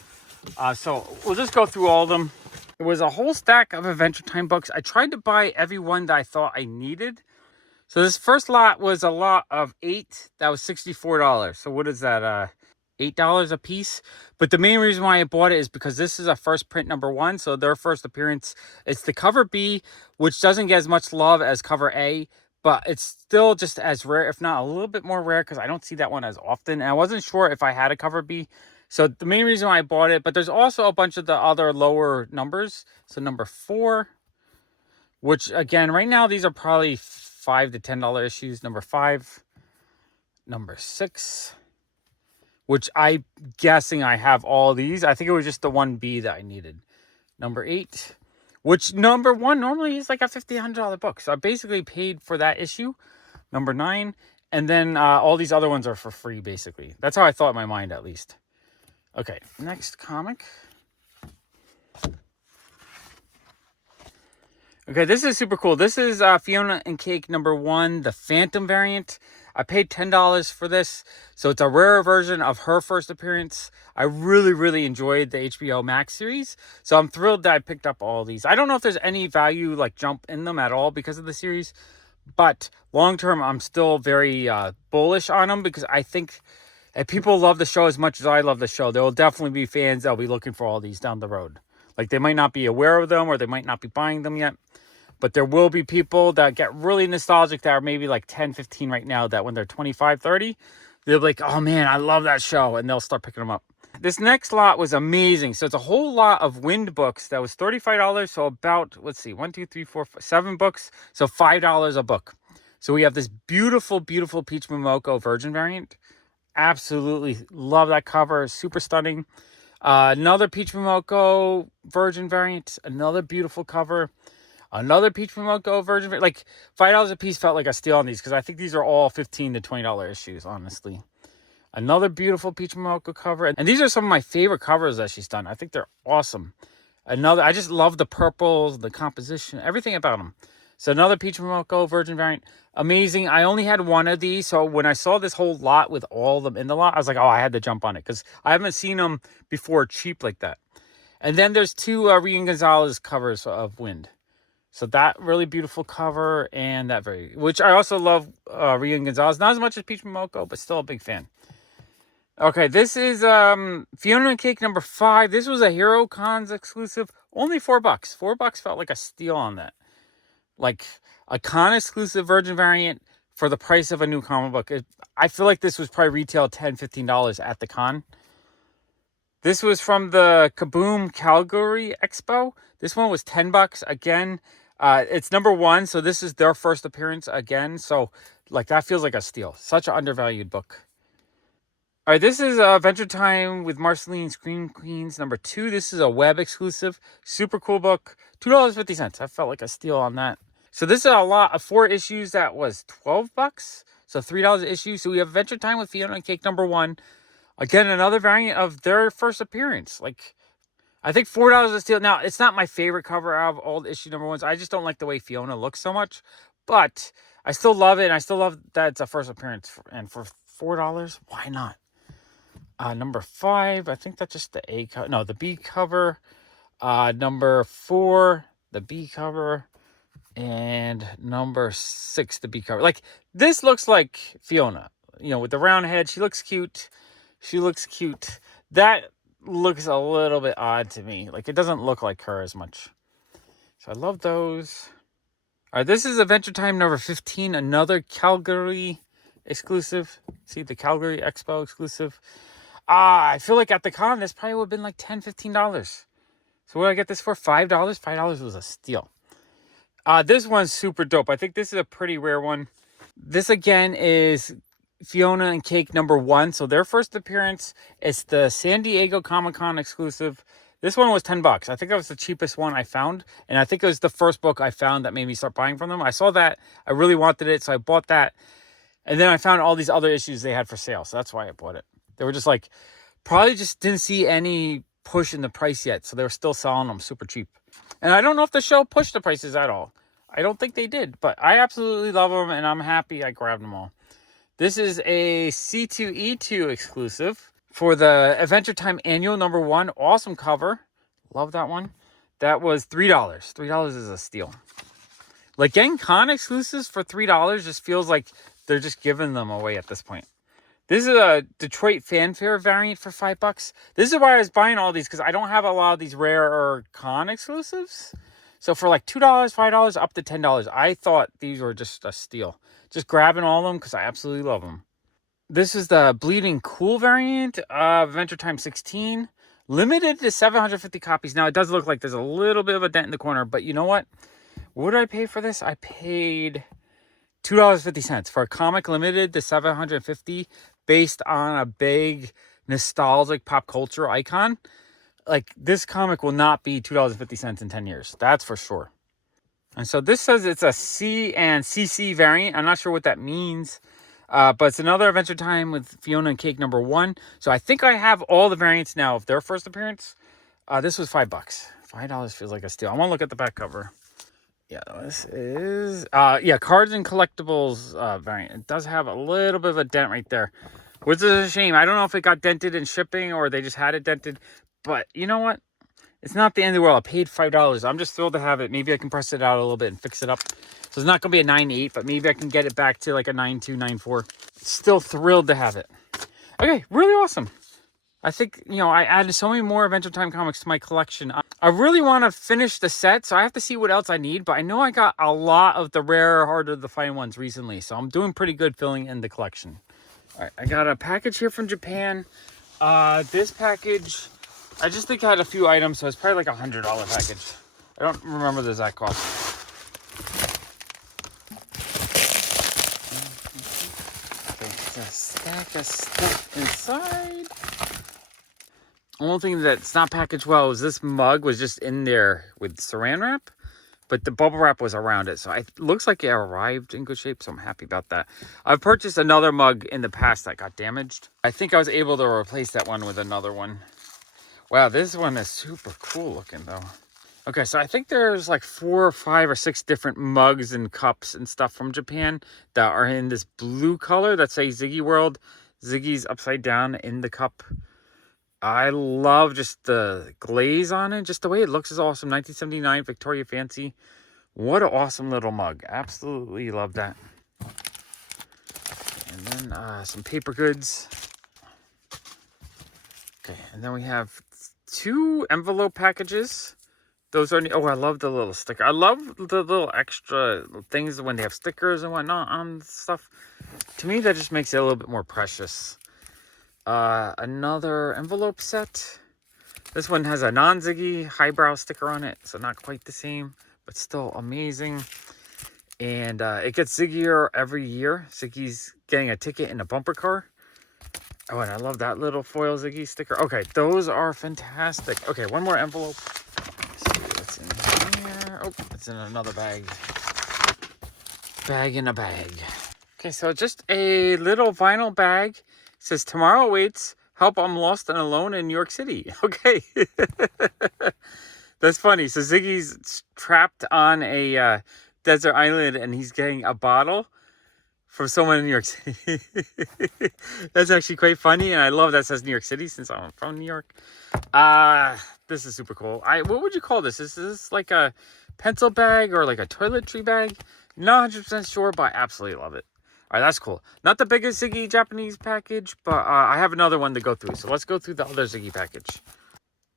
So we'll just go through all of them. It was a whole stack of Adventure Time books. I tried to buy every one that I thought I needed. So this first lot was a lot of 8. That was $64. So what is that? $8 a piece. But the main reason why I bought it is because this is a first print number 1. So their first appearance. It's the cover B, which doesn't get as much love as cover A. But it's still just as rare, if not a little bit more rare, because I don't see that one as often. And I wasn't sure if I had a cover B. So the main reason why I bought it, but there's also a bunch of the other lower numbers. So number 4, which again, right now, these are probably $5 to $10 issues. Number 5, number 6, which I'm guessing I have all these. I think it was just the 1B that I needed. Number 8. Which number 1 normally is like a $100 book. So I basically paid for that issue. Number 9. And then all these other ones are for free, basically. That's how I thought in my mind, at least. Okay, next comic. Okay, this is super cool. This is Fiona and Cake number 1, the Phantom variant. I paid $10 for this, so it's a rarer version of her first appearance. I really, really enjoyed the HBO Max series, so I'm thrilled that I picked up all these. I don't know if there's any value like jump in them at all because of the series, but long term, I'm still very bullish on them because I think if people love the show as much as I love the show, there will definitely be fans that'll be looking for all these down the road. Like they might not be aware of them or they might not be buying them yet. But there will be people that get really nostalgic that are maybe like 10, 15 right now that when they're 25, 30, they'll be like, oh man, I love that show. And they'll start picking them up. This next lot was amazing. So it's a whole lot of Wind books that was $35. So about, let's see, 1, 2, 3, 4, 5, 7 books. So $5 a book. So we have this beautiful, beautiful Peach Momoko Virgin variant. Absolutely love that cover. Super stunning. Another Peach Momoko Virgin variant. Another beautiful cover. Another Peach Momoko Virgin variant. Like $5 a piece felt like a steal on these because I think these are all $15 to $20 issues, honestly. Another beautiful Peach Momoko cover. And these are some of my favorite covers that she's done. I think they're awesome. I just love the purples, the composition, everything about them. So another Peach Momoko Virgin variant. Amazing. I only had one of these. So when I saw this whole lot with all of them in the lot, I was like, oh, I had to jump on it. Because I haven't seen them before cheap like that. And then there's two Rian Gonzalez covers of Wind. So that really beautiful cover and that which I also love Rian Gonzalez. Not as much as Peach Momoko, but still a big fan. Okay, this is Fiona and Cake number 5. This was a Hero Cons exclusive. Only $4. $4 felt like a steal on that. Like a con exclusive Virgin variant for the price of a new comic book. I feel like this was probably retail $10, $15 at the con. This was from the Kaboom Calgary Expo. This one was $10 again. It's number 1, so this is their first appearance again. So like that feels like a steal. Such an undervalued book. All right, this is Adventure Time with Marceline Scream Queens number 2. This is a web exclusive. Super cool book. $2.50. I felt like a steal on that. So this is a lot of 4 issues that was $12. So $3 an issue. So we have Adventure Time with Fiona and Cake number 1. Again, another variant of their first appearance. Like, I think $4 a steal. Now, it's not my favorite cover out of all the issue number 1s. I just don't like the way Fiona looks so much. But I still love it. And I still love that it's a first appearance. And for $4, why not? Number 5, I think that's just the A cover. No, the B cover. Number 4, the B cover. And number 6, the B cover. Like, this looks like Fiona. You know, with the round head. She looks cute. She looks cute. That looks a little bit odd to me. Like, it doesn't look like her as much. So I love those. All right, this is Adventure Time number 15. Another Calgary exclusive. See, the Calgary Expo exclusive. I feel like at the con, this probably would have been like $10, $15. So what did I get this for? $5? $5 was a steal. This one's super dope. I think this is a pretty rare one. This, again, is Fiona and Cake number 1. So their first appearance. It's the San Diego Comic-Con exclusive. This one was $10. I think that was the cheapest one I found. And I think it was the first book I found that made me start buying from them. I saw that. I really wanted it, so I bought that. And then I found all these other issues they had for sale. So that's why I bought it. They were just like, probably just didn't see any push in the price yet. So they were still selling them super cheap. And I don't know if the show pushed the prices at all. I don't think they did. But I absolutely love them. And I'm happy I grabbed them all. This is a C2E2 exclusive for the Adventure Time Annual number 1. Awesome cover. Love that one. That was $3. $3 is a steal. Like, getting con exclusives for $3 just feels like they're just giving them away at this point. This is a Detroit Fanfare variant for $5. This is why I was buying all these, because I don't have a lot of these rare or con exclusives. So for like $2, $5, up to $10, I thought these were just a steal. Just grabbing all of them because I absolutely love them. This is the Bleeding Cool variant of Adventure Time 16. Limited to 750 copies. Now, it does look like there's a little bit of a dent in the corner, but you know what? What did I pay for this? I paid $2.50 for a comic limited to 750 based on a big nostalgic pop culture icon. Like, this comic will not be $2.50 in 10 years. That's for sure. And so this says it's a C and CC variant. I'm not sure what that means. But it's another Adventure Time with Fiona and Cake number 1. So I think I have all the variants now of their first appearance. This was $5. $5 feels like a steal. I want to look at the back cover. Yeah, this is yeah, cards and collectibles variant. It does have a little bit of a dent right there, which is a shame. I don't know if it got dented in shipping or they just had it dented, but you know what? It's not the end of the world. I paid $5. I'm just thrilled to have it. Maybe I can press it out a little bit and fix it up. So it's not going to be a 9.8, but maybe I can get it back to like a 9.2, 9.4. Still thrilled to have it. Okay, really awesome. I think, you know, I added so many more Adventure Time comics to my collection. I really want to finish the set, so I have to see what else I need. But I know I got a lot of the rare, harder to find ones recently. So I'm doing pretty good filling in the collection. All right, I got a package here from Japan. This package, I just think I had a few items, so it's probably like a $100 package. I don't remember the exact cost. Okay, a stack of stuff inside. Only thing that's not packaged well is this mug was just in there with saran wrap, but the bubble wrap was around it. So it looks like it arrived in good shape, so I'm happy about that. I've purchased another mug in the past that got damaged. I think I was able to replace that one with another one. Wow, this one is super cool looking though. Okay, so I think there's like 4 or 5 or 6 different mugs and cups and stuff from Japan that are in this blue color that say Ziggy World. Ziggy's upside down in the cup. I love just the glaze on it. Just the way it looks is awesome. 1979 Victoria Fancy. What an awesome little mug. Absolutely love that. And then some paper goods. Okay, and then we have 2 envelope packages. Those are... Oh, I love the little sticker. I love the little extra things when they have stickers and whatnot on stuff. To me, that just makes it a little bit more precious. Another envelope set. This one has a non-Ziggy highbrow sticker on it, so not quite the same, but still amazing. And it gets Ziggier every year. Ziggy's getting a ticket in a bumper car. Oh, and I love that little foil Ziggy sticker. Okay, those are fantastic. Okay, one more envelope. Let's see what's in here. Oh, it's in another bag. Bag in a bag. Okay, so just a little vinyl bag. It says, tomorrow awaits. Help, I'm lost and alone in New York City. Okay. That's funny. So Ziggy's trapped on a desert island and he's getting a bottle from someone in New York City. That's actually quite funny. And I love that it says New York City since I'm from New York. This is super cool. What would you call this? Is this like a pencil bag or like a toiletry bag? Not 100% sure, but I absolutely love it. All right, that's cool. Not the biggest Ziggy Japanese package, but I have another one to go through. So let's go through the other Ziggy package.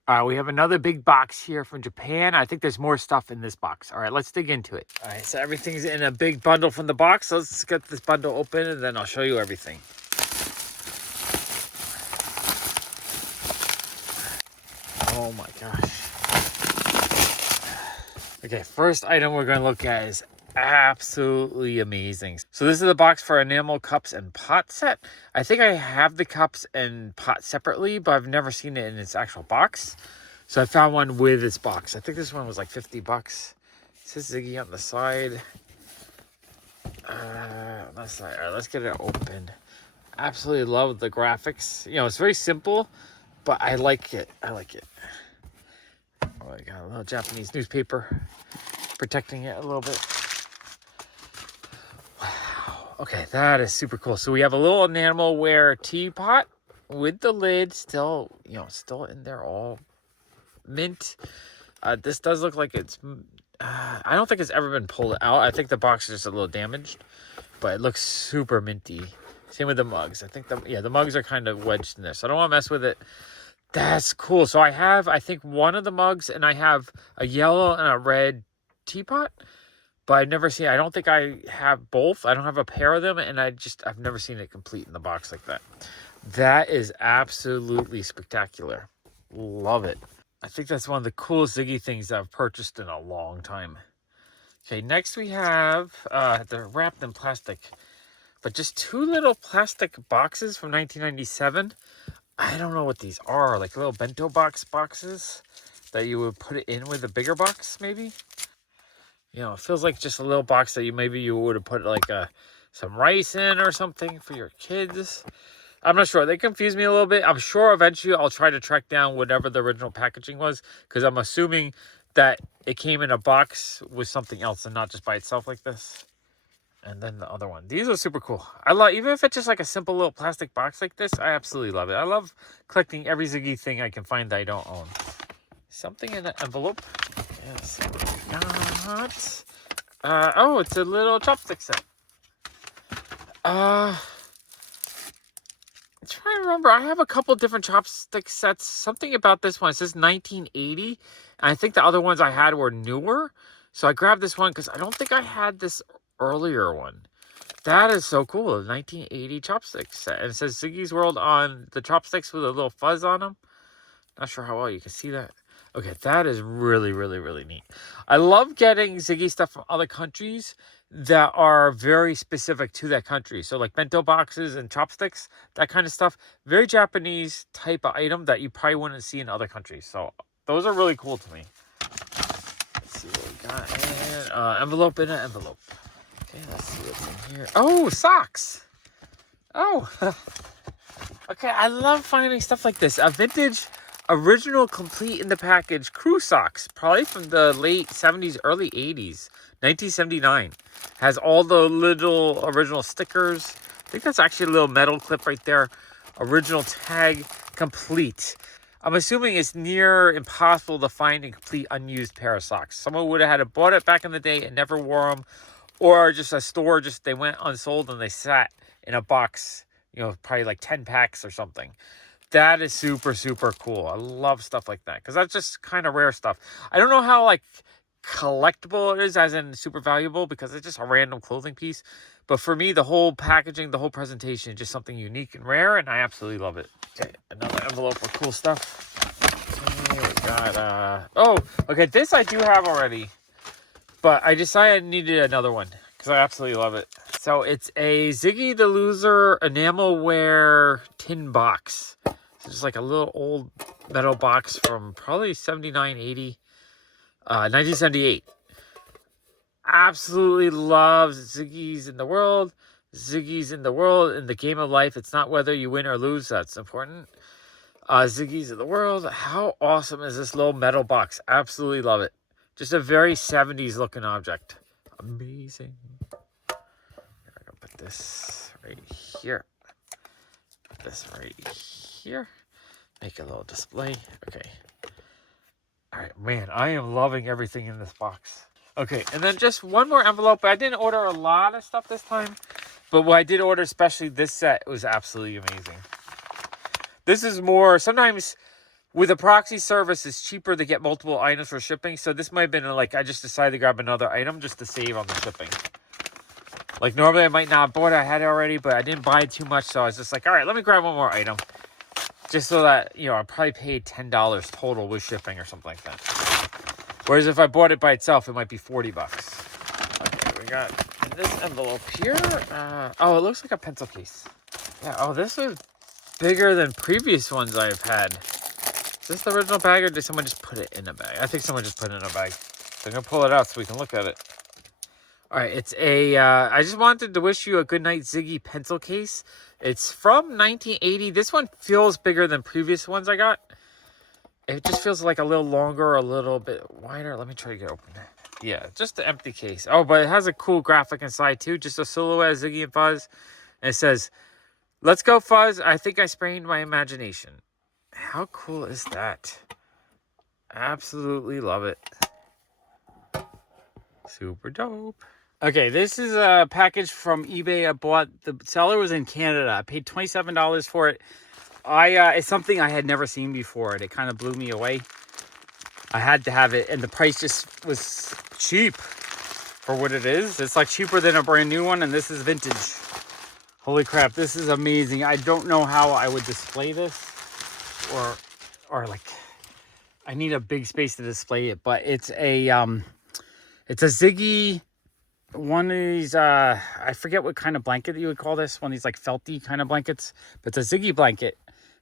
All right, we have another big box here from Japan. I think there's more stuff in this box. All right, let's dig into it. All right, so everything's in a big bundle from the box. So let's get this bundle open, and then I'll show you everything. Oh, my gosh. Okay, first item we're going to look at is absolutely amazing. So this is the box for enamel cups and pot set. I think I have the cups and pot separately, but I've never seen it in its actual box. So I found one with its box. I think this one was like $50. It says Ziggy on the side. On the side. All right, let's get it open. Absolutely love the graphics. You know, it's very simple, but I like it. I like it. Oh, I got a little Japanese newspaper protecting it a little bit. Okay, that is super cool. So we have a little enamelware teapot with the lid still, you know, still in there, all mint. This does look like it's, I don't think it's ever been pulled out. I think the box is just a little damaged, but it looks super minty. Same with the mugs. I think the mugs are kind of wedged in there, so I don't want to mess with it. That's cool. So I have, I think, one of the mugs, and I have a yellow and a red teapot. But I've never seen, I don't think I have both. I don't have a pair of them, and I've never seen it complete in the box like that. That is absolutely spectacular. Love it. I think that's one of the coolest Ziggy things that I've purchased in a long time. Okay, next we have, they're wrapped in plastic, but just 2 little plastic boxes from 1997. I don't know what these are, like little bento boxes that you would put it in with a bigger box, maybe? You know, it feels like just a little box that maybe you would have put like some rice in or something for your kids. I'm not sure. They confuse me a little bit. I'm sure eventually I'll try to track down whatever the original packaging was, because I'm assuming that it came in a box with something else and not just by itself like this. And then the other one. These are super cool. I love, even if it's just like a simple little plastic box like this, I absolutely love it. I love collecting every Ziggy thing I can find that I don't own. Something in an envelope. Yes. Not. Oh, it's a little chopstick set. I'm trying to remember. I have a couple different chopstick sets. Something about this one. It says 1980. And I think the other ones I had were newer. So I grabbed this one because I don't think I had this earlier one. That is so cool. A 1980 chopstick set. And it says Ziggy's World on the chopsticks with a little fuzz on them. Not sure how well you can see that. Okay, that is really, really, really neat. I love getting Ziggy stuff from other countries that are very specific to that country. So like bento boxes and chopsticks, that kind of stuff. Very Japanese type of item that you probably wouldn't see in other countries. So those are really cool to me. Let's see what we got. And envelope in an envelope. Okay, let's see what's in here. Oh, socks. Oh. Okay, I love finding stuff like this. A vintage, original, complete in the package crew socks. Probably from the late 70s, early 80s. 1979. Has all the little original stickers. I think that's actually a little metal clip right there. Original tag, complete. I'm assuming it's near impossible to find a complete unused pair of socks. Someone would have had to bought it back in the day and never wore them. Or just a store, they went unsold and they sat in a box, you know, probably like 10 packs or something. That is super, super cool. I love stuff like that because that's just kind of rare stuff. I don't know how like collectible it is, as in super valuable, because it's just a random clothing piece. But for me, the whole packaging, the whole presentation is just something unique and rare, and I absolutely love it. Okay, another envelope with cool stuff. Okay, we got, oh, okay, this I do have already. But I decided I needed another one because I absolutely love it. So it's a Ziggy the Loser enamelware tin box. It's just like a little old metal box from probably 79, 80, 1978. Absolutely love Ziggy's in the world. Ziggy's in the world. In the game of life, it's not whether you win or lose that's important. Ziggy's in the world. How awesome is this little metal box? Absolutely love it. Just a very 70s looking object. Amazing. I'm gonna put this right here. Put this right here. Make a little display. Okay. All right, man, I am loving everything in this box. Okay, and then just one more envelope. I didn't order a lot of stuff this time, but what I did order, especially this set, was absolutely amazing. This is more, sometimes with a proxy service, it's cheaper to get multiple items for shipping. So this might have been like, I just decided to grab another item just to save on the shipping. Like normally I might not have bought it, I had it already, but I didn't buy too much. So I was just like, all right, let me grab one more item. Just so that, you know, I probably paid $10 total with shipping or something like that. Whereas if I bought it by itself, it might be 40 bucks. Okay, we got in this envelope here. Oh, it looks like a pencil case. Yeah, oh, this is bigger than previous ones I've had. Is this the original bag or did someone just put it in a bag? I think someone just put it in a bag. So I'm going to pull it out so we can look at it. All right, it's a, I just wanted to wish you a good night Ziggy pencil case. It's from 1980. This one feels bigger than previous ones I got. It just feels like a little longer, a little bit wider. Let me try to get open. Yeah, just an empty case. Oh, but it has a cool graphic inside too. Just a silhouette of Ziggy and Fuzz. And it says, "Let's go, Fuzz. I think I sprained my imagination." How cool is that? Absolutely love it. Super dope. Okay, this is a package from eBay I bought. The seller was in Canada. I paid $27 for it. It's something I had never seen before, and it kind of blew me away. I had to have it, and the price just was cheap for what it is. It's like cheaper than a brand new one, and this is vintage. Holy crap, this is amazing. I don't know how I would display this. Or like, I need a big space to display it, but it's a Ziggy, one of these, I forget what kind of blanket you would call this, one of these like felty kind of blankets, but it's a Ziggy blanket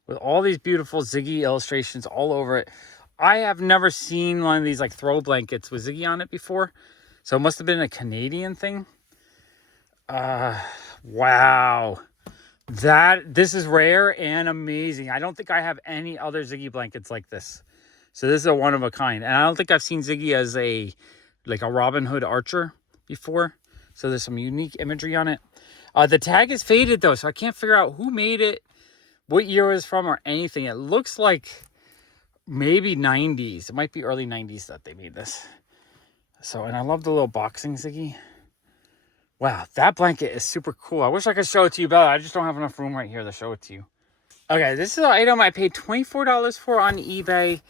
with all these beautiful Ziggy illustrations all over it. I have never seen one of these like throw blankets with Ziggy on it before, so it must have been a Canadian thing. Wow. This is rare and amazing. I don't think I have any other Ziggy blankets like this. So this is a one of a kind. And I don't think I've seen Ziggy as a Robin Hood archer before. So there's some unique imagery on it. The tag is faded though, so I can't figure out who made it, what year it was from, or anything. It looks like maybe 90s. It might be early 90s that they made this. So, and I love the little boxing Ziggy. Wow, that blanket is super cool. I wish I could show it to you better. I just don't have enough room right here to show it to you. Okay, this is an item I paid $24 for on eBay.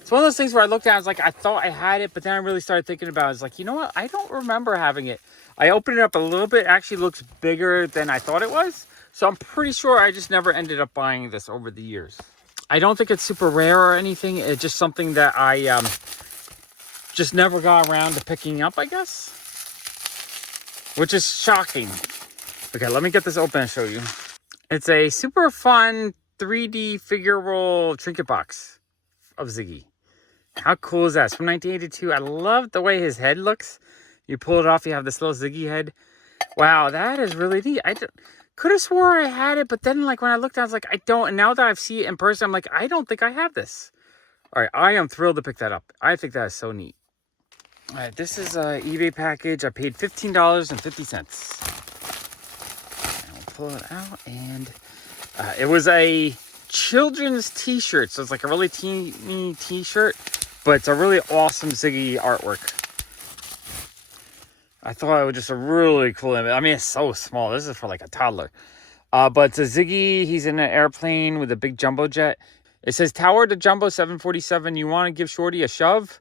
It's one of those things where I looked at it, I was like, I thought I had it, but then I really started thinking about it. I was like, you know what? I don't remember having it. I opened it up a little bit. It actually looks bigger than I thought it was. So I'm pretty sure I just never ended up buying this over the years. I don't think it's super rare or anything. It's just something that I just never got around to picking up, I guess. Which is shocking. Okay, let me get this open and show you. It's a super fun 3D figure roll trinket box of Ziggy. How cool is that? It's from 1982. I love the way his head looks. You pull it off, you have this little Ziggy head. Wow, that is really neat. I could have swore I had it, but then like when I looked at it, I was like, I don't. And now that I've seen it in person, I'm like, I don't think I have this. All right, I am thrilled to pick that up. I think that is so neat. All right, this is an eBay package. I paid $15.50. I'll pull it out, and it was a children's t-shirt. So it's like a really teeny t-shirt, but it's a really awesome Ziggy artwork. I thought it was just a really cool image. I mean, it's so small. This is for like a toddler. But it's a Ziggy. He's in an airplane with a big jumbo jet. It says, Tower to Jumbo 747. You want to give Shorty a shove?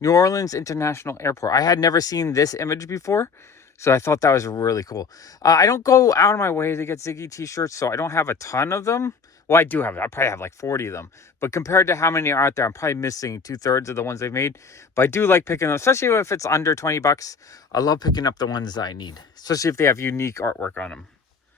New Orleans International Airport. I had never seen this image before, so I thought that was really cool. I don't go out of my way to get Ziggy t-shirts, so I don't have a ton of them. Well, I do have. I probably have like 40 of them. But compared to how many are out there, I'm probably missing 2/3 of the ones they've made. But I do like picking them, especially if it's under 20 bucks. I love picking up the ones that I need, especially if they have unique artwork on them.